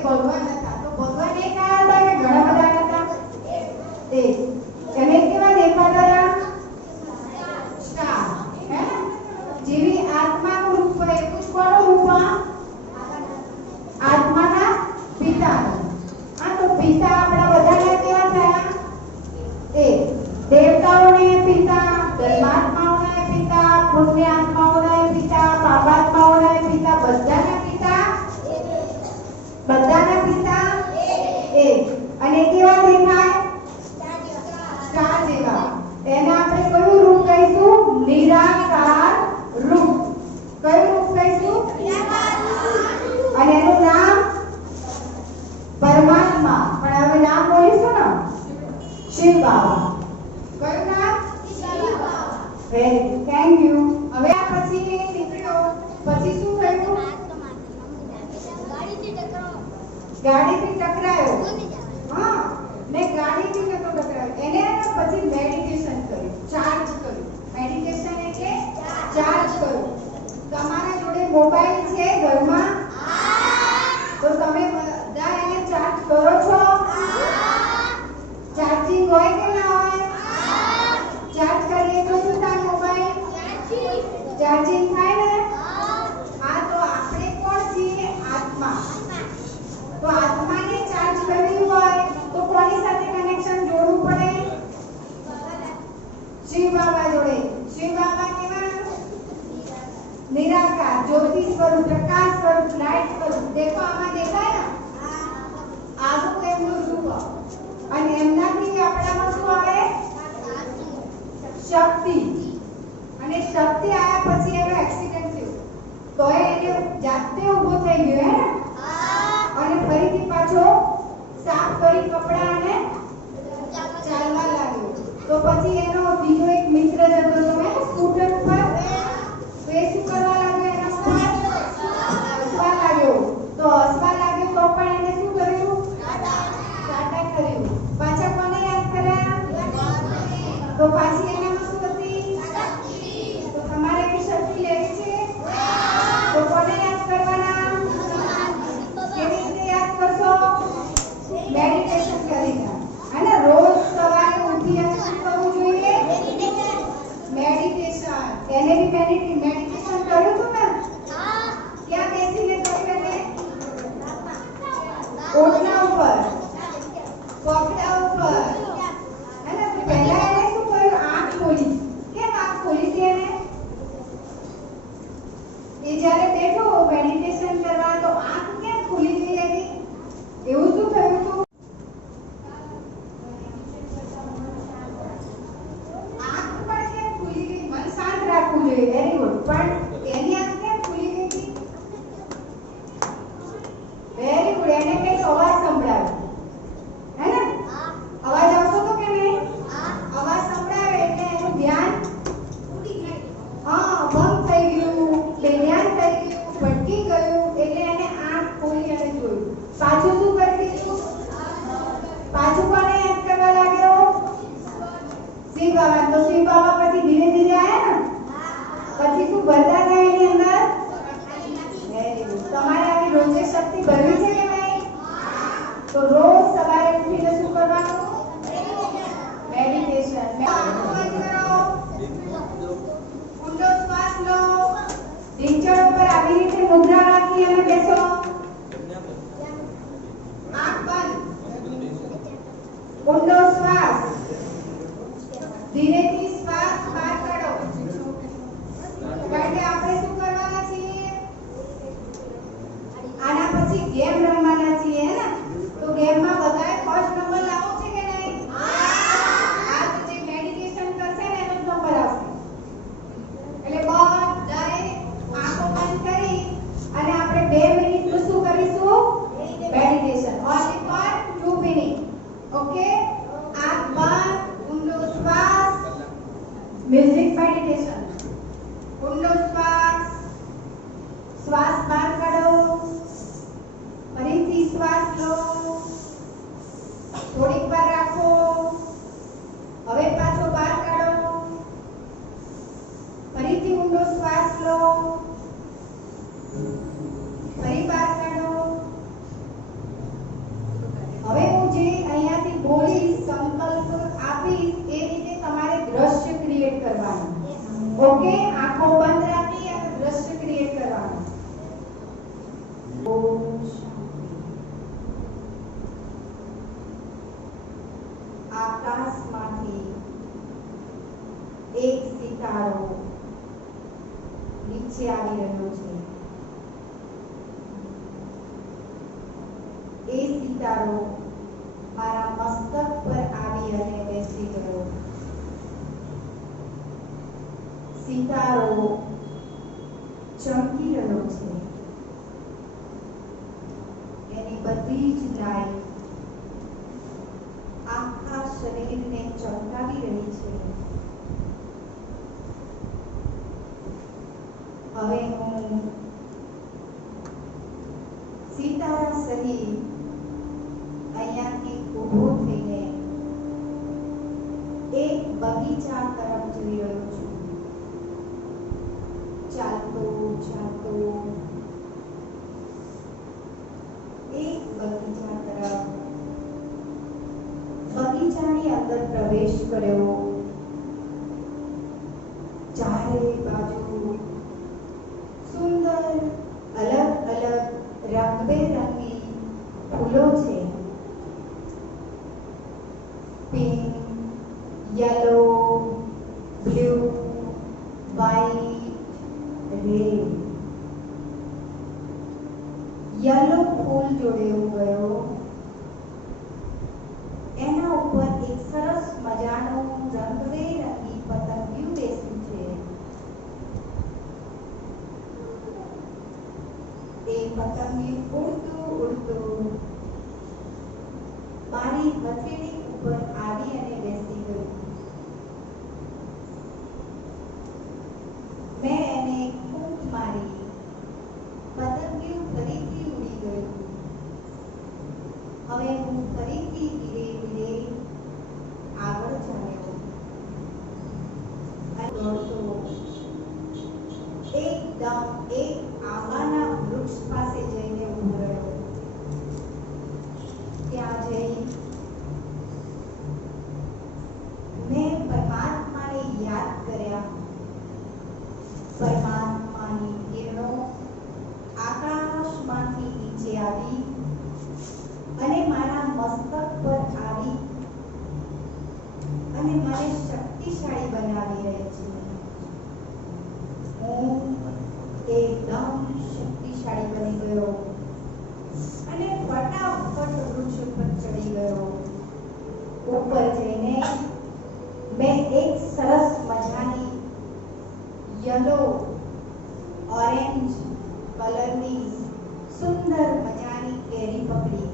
ભગવાન હતા. તો ભગવાન એક આવ્યા હતા કે ઘણા બધા હતા? એક. એને કેવા દેખાતા હતા? સ્ટાર. હે? જેવી આત્માનું રૂપ હોય એવું જ કોનું રૂપ? આત્માના પિતાનું. આ તો પિતા આપણા બધાના કેવા થયા? એક. દેવતાઓને પિતા, ધર્માત્માઓને પિતા, પુણ્યાત્માઓને પિતા, પાપાત્માઓને પિતા, બધાના પિતા એક. અને કેવા દેખાય? સ્ટાર જેવા. એને આપણે કયું રૂપ કહીશું? નિરાકાર રૂપ. કયું રૂપ કહીશું? અને એનું નામ પરમાત્મા. પણ હવે નામ બોલીશું ને, શિવ બાબા. કયું નામ? Very good, thank you. હવે આ પછી નીકળ્યો પછી શું થયું? ગાડીથી ટકરાયો. હા, ને ગાડીથી નતો ટકરાયો. એને પછી મેડિટેશન કર્યું, ચાર્જ કર્યું. મેડિટેશન એટલે ચાર્જ કર્યું. તમારા જોડે મોબાઈલ છે ઘરમાં? તો તમે બધા એને ચાર્જ કરો છો? ચાર્જિંગ હોય કે ના હોય? ચાર્જ કરીએ તો શું થાય? મોબાઈલ ચાર્જિંગ થાય ને? હા, તો આપણે કોણ છીએ? આત્મા. તો આત્માને ચાર્જ કરવી હોય તો કોની સાથે કનેક્શન જોડવું પડે? શિવ બાબા જોડે. શિવ બાબા કેવા? નિરાકાર, જ્યોતિ સ્વરૂપ, પ્રકાશ સ્વરૂપ, લાઈટ સ્વરૂપ. દેખો આમાં દેખાય ને? આવું એમનું રૂપ. અને એમનાથી આપણામાં શું આવે? શક્તિ. અને શક્તિ આયા પછી એનો એક્સિડન્ટ થયો તો એને જાતે ઊભો થઈ ગયો. હે ને? અને ફરીથી પાછો સાફ કરી કપડા અને ચાલવા લાગ્યો. તો પછી એનો બીજો એક મિત્ર જતો હતો સ્કૂટર પર. તો એ શું કરવા લાગ્યો? એનો હસવા લાગ્યો. તો હસવા લાગ્યો તો પણ એને શું કર્યું? ટાટા કર્યું. પાછા કોને યાદ કર્યા? તો પાછી એનામાં શું હતી? તો તમારે બી શક્તિ લેવી છે તો કોને યાદ કરવાના? કેવી રીતે યાદ કરશો? મેડિટેશન કરીને. અને રોજ સવારે ઉઠીને શું કરવું જોઈએ? મેડિટેશન. એને બી મેડિટેશન કર્યું હતું ને? ક્યાં બેસીને કર્યું એને? ઓટલા ઉપર, કોકડા ઉપર. અને પહેલા એને શું કર્યું? આંખ ખોલી. કેમ આંખ ખોલી હતી એને? એ જ્યારે બેઠો મેડિટેશન કરવા તો આંખ કેમ ખુલી ગઈ હતી? એવું શું થયું હતું? આંખ પણ કેમ ખુલી ગઈ? મન શાંત રાખવું જોઈએ. Very good. પણ એની આંખ કેમ ખુલી ગઈ હતી? Very good. એને કંઈક અવાજ સંભળાયો. હે ને? અવાજ આવતો હતો કે નહીં? અવાજ સંભળાયો એટલે એનું ધ્યાન ભંગ થઈ ગયું, બેધ્યાન થઈ ગયું, ભટકી ગયું. એટલે એને આંખ ખોલી અને જોયું. પાછું શું કરી દીધું? પાછું કોને યાદ કરવા લાગ્યો? શિવ બાબા. તો શિવ બાબા પછી ધીરે ધીરે આયા ને? પછી શું ભરતા ગયા એની અંદર? Very good. તમારે આવી રોજે શક્તિ ભરવી છે કે નહીં? તો રોજ સવારે ઉઠીને શું કરવાનું? મેડિટેશન. ઊંડો શ્વાસ લો. ઢીંચણ ઉપર આવી રીતે મુદ્રા રાખી અને બેસો. આંખ બંધ. ઊંડો શ્વાસ. ધીરેથી શ્વાસ બહાર કાઢો. કારણ કે આપણે શું કરવાના છીએ? આના પછી ગેમ રમવાના છીએ. હે ને? તો ગેમમાં બધાએ ફર્સ્ટ નંબર લાવો છે કે નહીં? આ તો જે મેડિટેશન કરશે ને એનો જ નંબર આવશે. એટલે બધાએ આંખો બંધ કરી અને આપણે 2 મિનિટનું શું કરીશું? Meditation. Only for 2 minute. Okay? આંખ બંધ, ઊંડો શ્વાસ, મ્યુઝિક મેડિટેશન. ઊંડો શ્વાસ, શ્વાસ બહાર કાઢો. ફરીથી શાંતિ. આકાશમાંથી એક સિતારો નીચે આવી રહ્યો છે. એ સિતારો મારા મસ્તક પર આવી અને બેસી ગયો. સિતારો ચમકી રહ્યો છે. એની બધી જ લાઈટ આખા શરીરને ચમકાવી રહી છે. હવે હું સિતારા સહિત અહીંયાથી ઊભો થઈને એક બગીચા તરફ જઈ રહ્યો છું. ચાલતો ચાલતો એક બગીચા તરફ બગીચાની અંદર પ્રવેશ કર્યો. ચારે બાજુ સુંદર અલગ અલગ રંગબેરંગી ફૂલો છે. Pink, yellow, blue, white, red. Yellow ફૂલ જોડે હું ગયો. એના ઉપર એક સરસ મજાનું રંગબેરંગી પતંગિયું બેસ્યું છે. એ પતંગિયું ઉડતું ઉડતું મારી હથેળી ઉપર આવી અને બેસી ગયું. મેં એને ફૂંક મારી. પતંગિયું ફરીથી ઉડી ગયું. હવે હું ફરીથી ધીરે ધીરે આગળ ચાલ્યો અને દોડતો એકદમ એક આંબાના વૃક્ષ પાસે જઈને ઊભો રહ્યો. ત્યાં જઈ મેં પરમાત્માને યાદ કર્યા. પરમાત્માની કિરણો આકાશમાંથી નીચે આવી અને મારા મસ્તક પર આવી અને મને શક્તિશાળી બનાવી રહી છે. હું એકદમ શક્તિશાળી બની ગયો અને ફટાફટ વૃક્ષ પર ચડી ગયો. ઉપર જઈને મેં એક સરસ મજાની યલો ઓરેન્જ કલરની સુંદર મજાની કેરી પકડી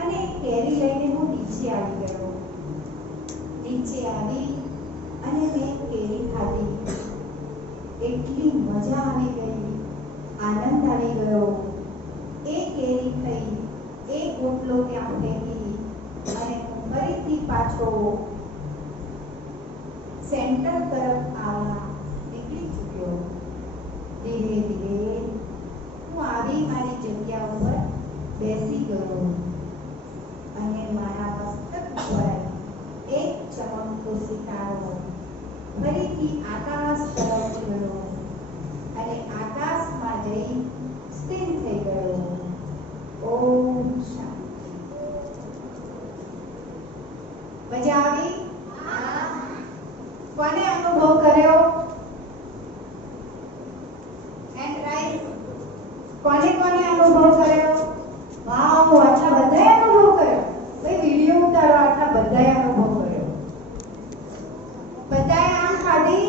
અને કેરી લઈને હું નીચે આવી ગયો. નીચે આવી અને મેં કેરી ખાધી. એટલી મજા આવી ગઈ, આનંદ આવી ગયો. એ કેરી થઈ, એક ગોટલો ત્યાં ફેંકી અને હું ફરીથી પાછો સેન્ટર તરફ આવવા નીકળી ચૂક્યો. ધીરે ધીરે હું આવી મારી જગ્યા ઉપર બેસી ગયો અને મારા મસ્તક પર એક ચમકતો સિતારો ફરીથી આકાશ તરફ ગયો અને આકાશમાં જઈ સ્થિર થઈ ગયો. ઓમ શાંતિ. મજા આવી? કોને અનુભવ કર્યો? Hand raise. કોને કોને અનુભવ કર્યો? વાવ, આટલા બધાએ અનુભવ કર્યો. ભાઈ વિડિયો ઉતારો. આટલા બધાએ અનુભવ કર્યો. બધાએ આમ ખાધી?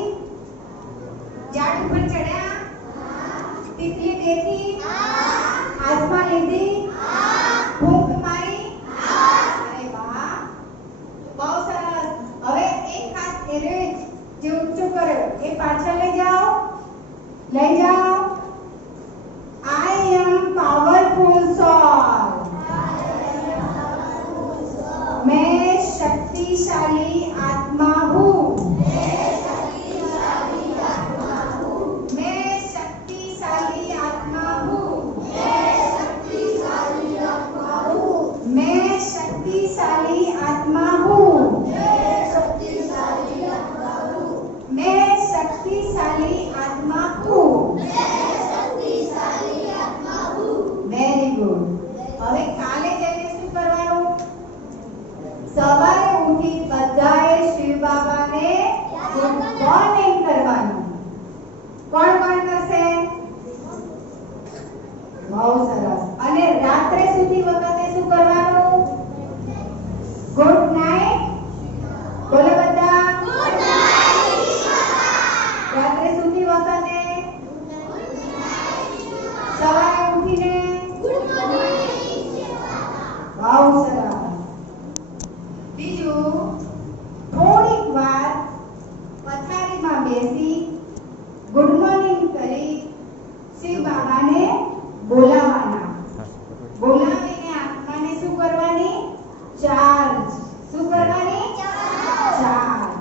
રાત્રે સૂતી વખતે શું કરવાનું? Good night. બોલો બધા. Good night. રાત્રે સૂતી વખતે સવારે ઉઠીને ગુડ મોર્નિંગ. વાવ, સરસ. બીજું, થોડીક વાર પથારીમાં બેસી ગુડ મોર્નિંગ કરી શિવ બાબાને બોલાવવાના. બોલાવીને આત્માને શું કરવાની? ચાર્જ. શું કરવાની? ચાર્જ.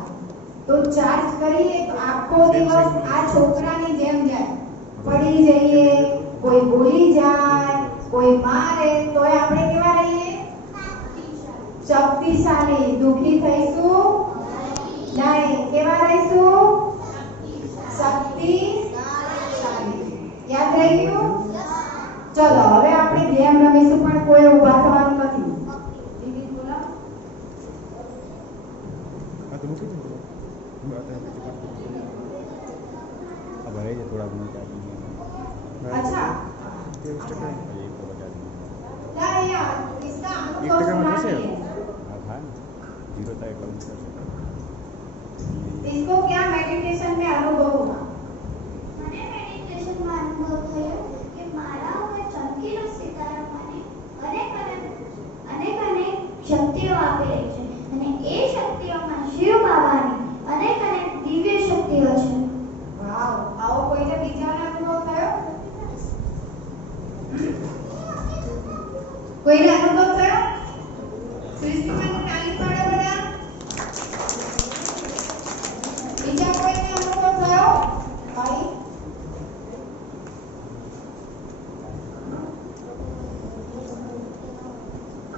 તો ચાર્જ કરીએ તો આખો દિવસ આ છોકરાની જેમ જાય. પડી જઈએ, કોઈ બોલી જાય, કોઈ મારે, તોય આપણે કેવા રહીએ? શક્તિશાળી. દુઃખી થઈશું નહીં. કેવા રહીશું? શક્તિશાળી. યાદ રહી ગયું? ચલો હવે આપણે ગેમ રમીશું, પણ કોઈ ઊભા થવાનું નથી. દીદી બોલો. अच्छा ला यार इसका अनुभव सुना इसको क्या मेडिटेशन में अनुभव हुआ? મને મેડિટેશનમાં અનુભવ થયો કે મારા ઉપર ચમકીલો સિતારો મને અનેક શક્તિઓ આપેલી છે અને એ શક્તિઓમાં શિવ બાબાની અનેક દિવ્ય શક્તિઓ છે. વાવ. આવો કોઈને બીજાને અનુભવ થયો? કોઈને અનુભવ થયો? સૃષ્ટિમાં તાળી પાડો બધા. બીજા કોઈને અનુભવ થયો? ભાઈ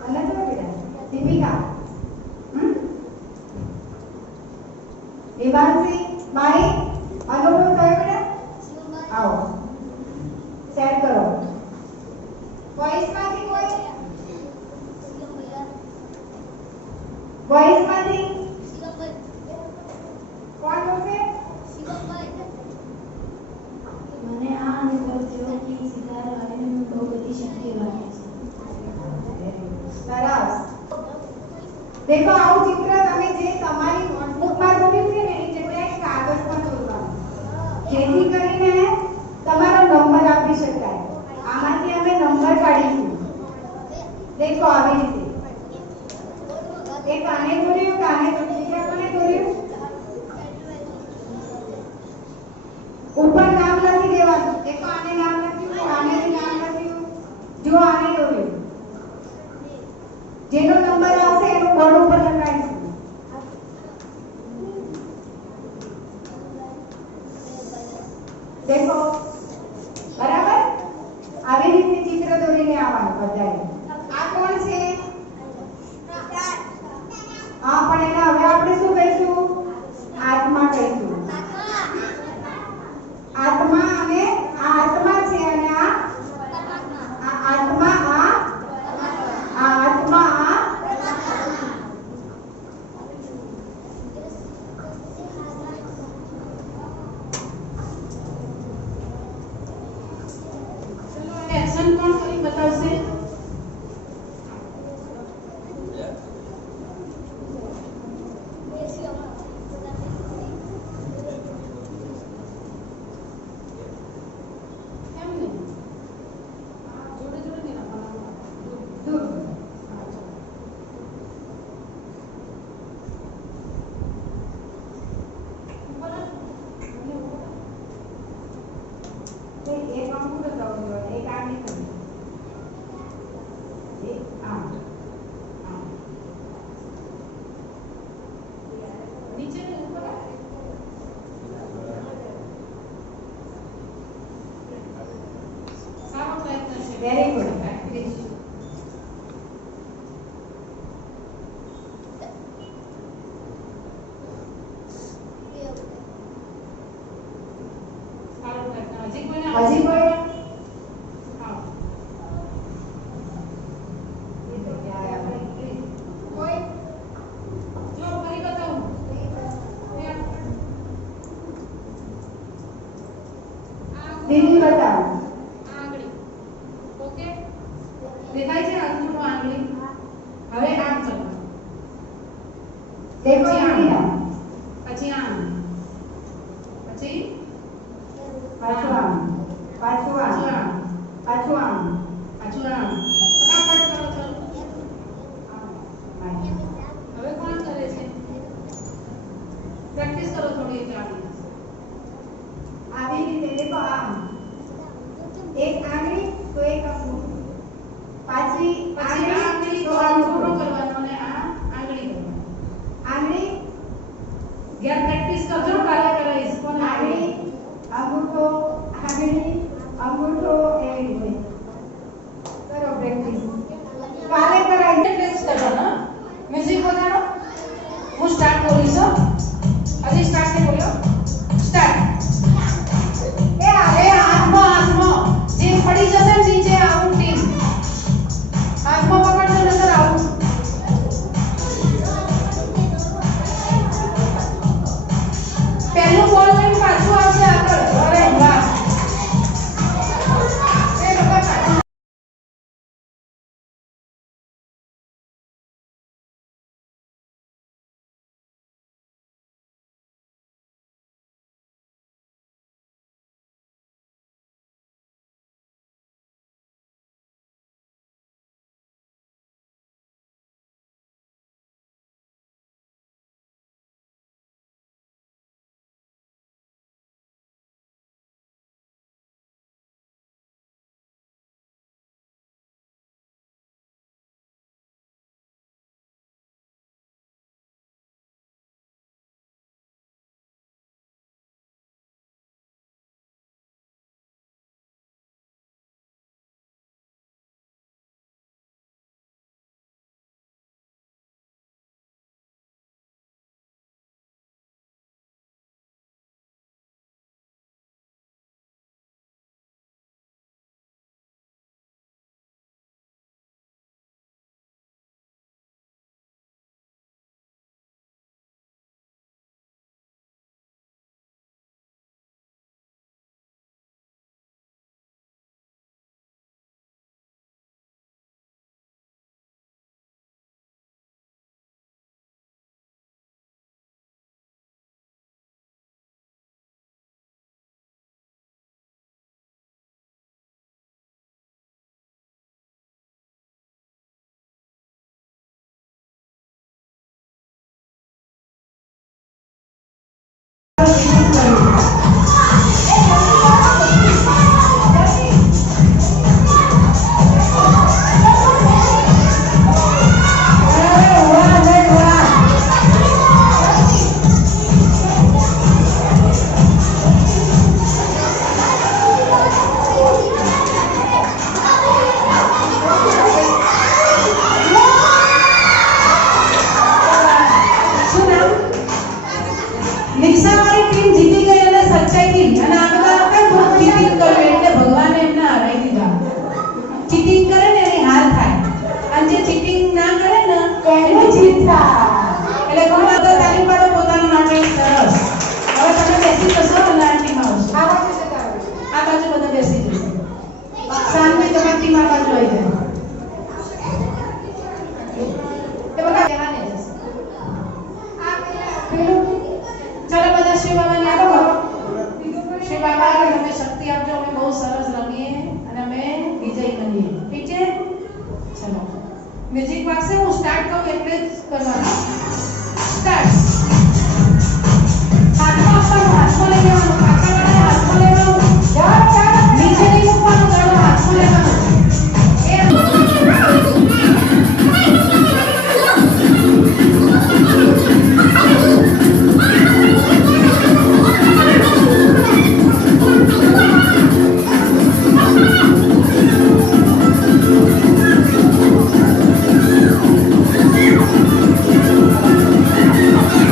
અને તો બેટા દીપિકા દેવાંશી ભાઈ અનુભવ થયો બેટા? આવો શેર કરો. વોઇસમાંથી કોઈ? વોઇસમાંથી કોણ બોલશે? મને આ અનુભવ થયો કે સિતારો આવીને બહુ બધી શક્તિઓ આપે છે. સરસ. દેખો આવું ચિત્ર તમે જે તમારી નોટબુકમાં દોર્યું છે ને એ જગ્યાએ કાગળ પર દોરવાનું, જેથી કરીને તમારો નંબર આપી શકાય. આમાંથી અમે નંબર કાઢીશું. દેખો આવી રીતે એક આને દોર્યું, કાને દોર્યું, કોને દોર્યું? ઉપર નામ લખી દેવાનું. દેખો આને નામ લખ્યું, આને નામ લખ્યું, જો આને દોર્યું. જેનો નંબર આવશે એનું બોર્ડ ઉપર લખાઈશું. દેખો બરાબર આવી રીતે ચિત્ર દોરીને આવવાનું બધાએ. આ કોણ છે? હા, પણ એને હવે આપણે શું કહીશું? આત્મા કહીશું. આત્મા અને આ આત્મા છે અને આ આત્મા, આ આત્મા, આ એક્શન કોણ કરી બતાવશે? એમ નહીં, જોડે જોડે નહીં રાખવાના. દૂર. એક અંગૂઠો થવો જોઈએ, એક આ નીકળી. એક આમ. આમ. નીચે ને ઉપર. સારો પ્રયત્ન છે. Very good. પ્રેક્ટિસ. સારો પ્રયત્ન. હજી કોઈને હજી કોઈ? હા. એ તો ક્યારે આપણે કોઈ? જો ફરી બતાવું. દીદી બતાવો. આગળ. ઓકે. દેખાય છે અંગૂઠો આંગળી? હવે આમ ચલો. देखो પછી आम આમ. પછી આમ. પછી पाछू आम पाछू પાછું आम આમ. पाछू आम પાછું આમ. ફટાફટ કરો ચલો. હવે કોણ કરે છે? પ્રેક્ટિસ કરો થોડી એટલે આવડી જશે. આવી રીતે देखो आम एक आंगળી तो एक अंगूठो पाછી પછી આ આંગળી તો અંગૂઠો કરવાનો અને આ આંગળી કરવાની. आंगળી ઘેર પ્રેક્ટિસ કરજો, કાલે કરાવીશ. કોણ आंगળી अंगूठो आंगળી अंगूठो એવી રીતે કરો પ્રેક્ટિસ કાલે કરાય પ્રેક્ટિસ કરવાનો. મ્યુઝિક વગાડો. હું સ્ટાર્ટ બોલીશ હો. હજી સ્ટાર્ટ નહીં બોલ્યો. સ્ટાર્ટ. એ આ એ હાથમાં જે પડી જશે ને નીચે આઉટ ટીમ. હાથમાં પકડજો નતર આઉટ. પહેલું બોલ લઈને પાછું આવશે આગળ. અરે વાહ. એ લોકો પાછું. મ્યુઝિક વાગશે હું સ્ટાર્ટ કરું એટલે જ કરવાનું. સ્ટાર્ટ. હાથમાં આપવાનું, હાથમાં લઈ લેવાનું, પાછા વાળાએ હાથમાં લેવાનું, નીચે નહીં મૂકવાનું, ગાડો હાથમાં લેવાનું. Thank you.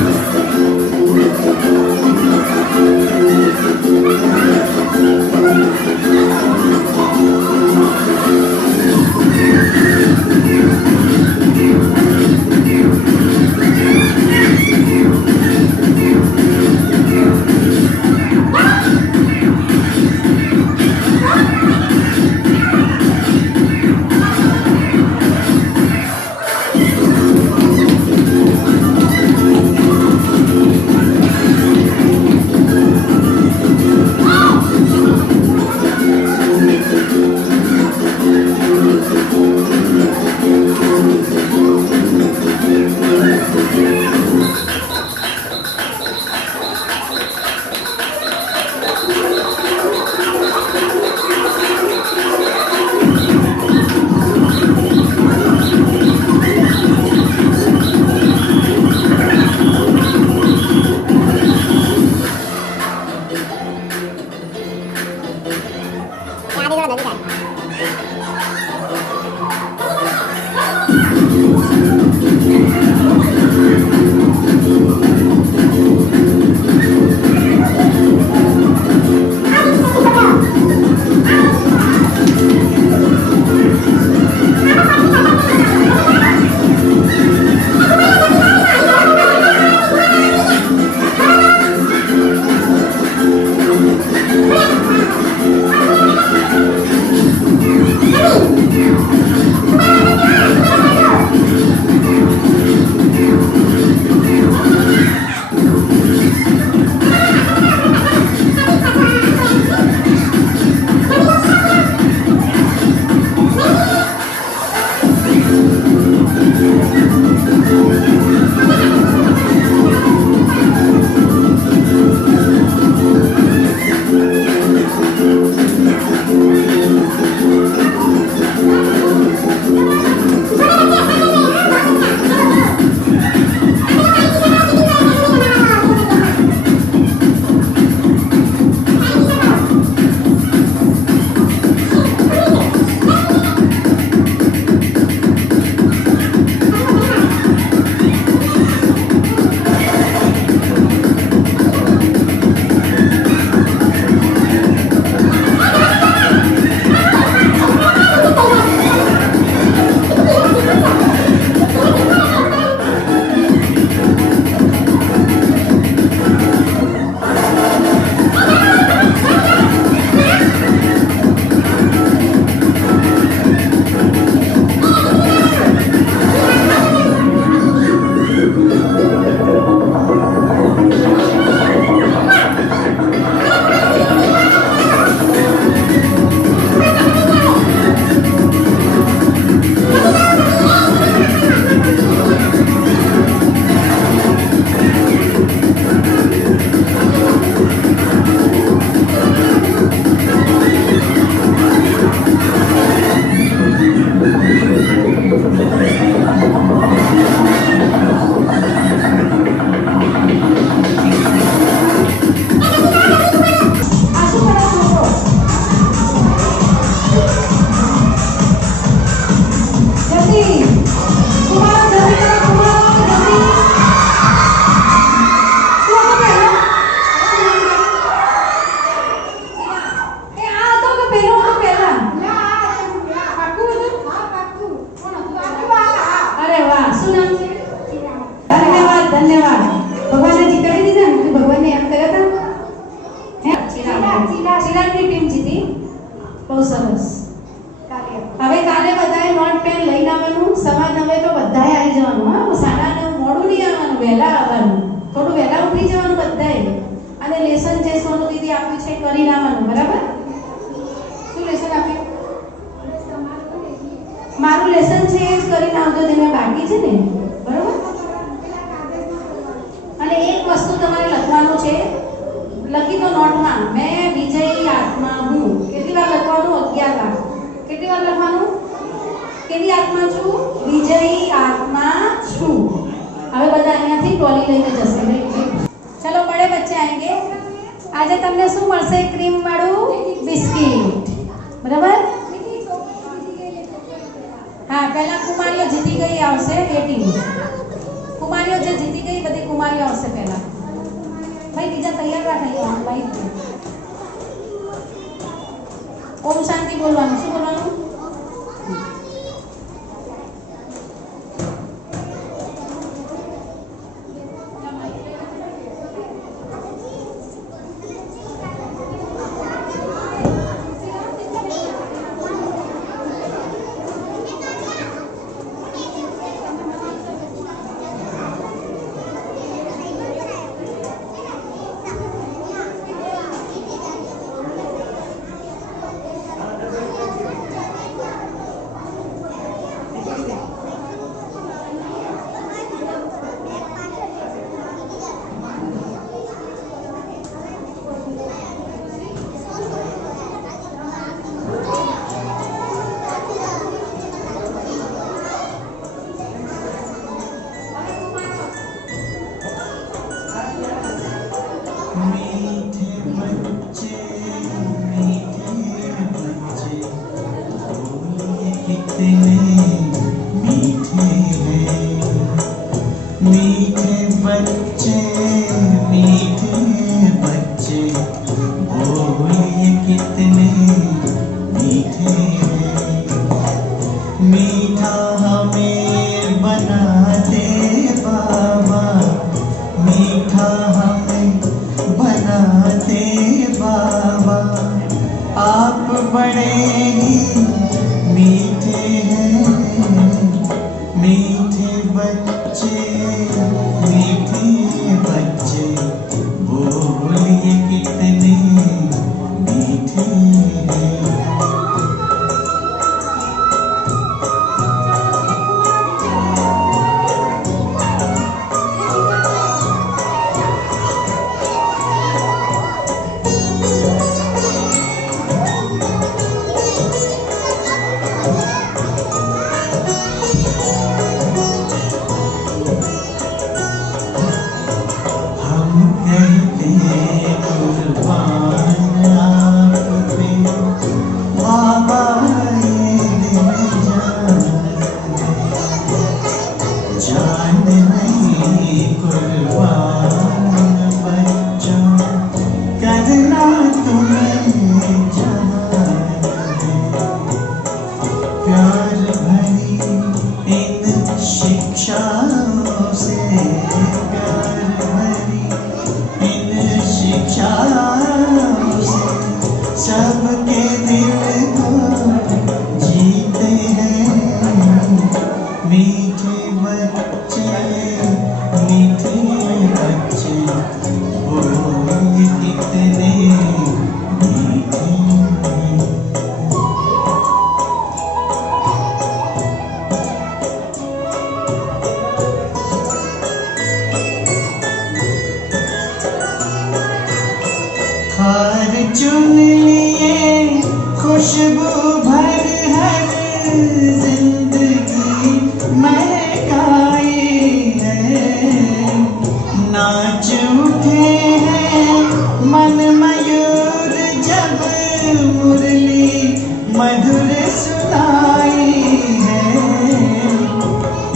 હોય તો બધાએ આવી જવાનું. હા, 9:30 મોડું નહીં આવવાનું, વહેલા આવવાનું. થોડું વહેલા ઉઠી જવાનું બધાએ. અને લેસન જે સોનુ દીદી આપ્યું છે કરી લાવવાનું. બરાબર? શું લેસન આપ્યું? મારું લેસન છે એ જ કરીને આવજો જેને બાકી છે ને. બરાબર? અને એક વસ્તુ તમારે લખવાનું છે, લખી દો નોટમાં. મેં વિજયી આત્મા હું. કેટલી વાર લખવાનું? 11 વાર. કેટલી વાર લખવાનું? કેવી આત્મા છું? વિજયી આત્મા છું. હવે બધા અહીંયાથી ટ્રોલી લઈને જશે. ચલો બડે બચ્ચે આएंगे. આજે તમને શું મળશે? ક્રીમ વાળું બિસ્કિટ. બરાબર? હા, પહેલા કુમારીઓ જીતી ગઈ આવશે એ ટીમ. કુમારીઓ જે જીતી ગઈ બધી કુમારીઓ આવશે પહેલા. ભાઈ બીજા તૈયાર રાખો. ભાઈ ઓમ શાંતિ બોલવાનું. શું બોલવાનું? मधुर सुनाई है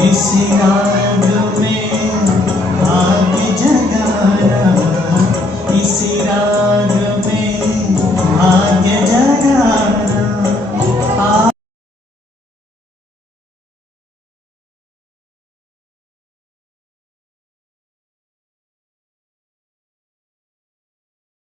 इसी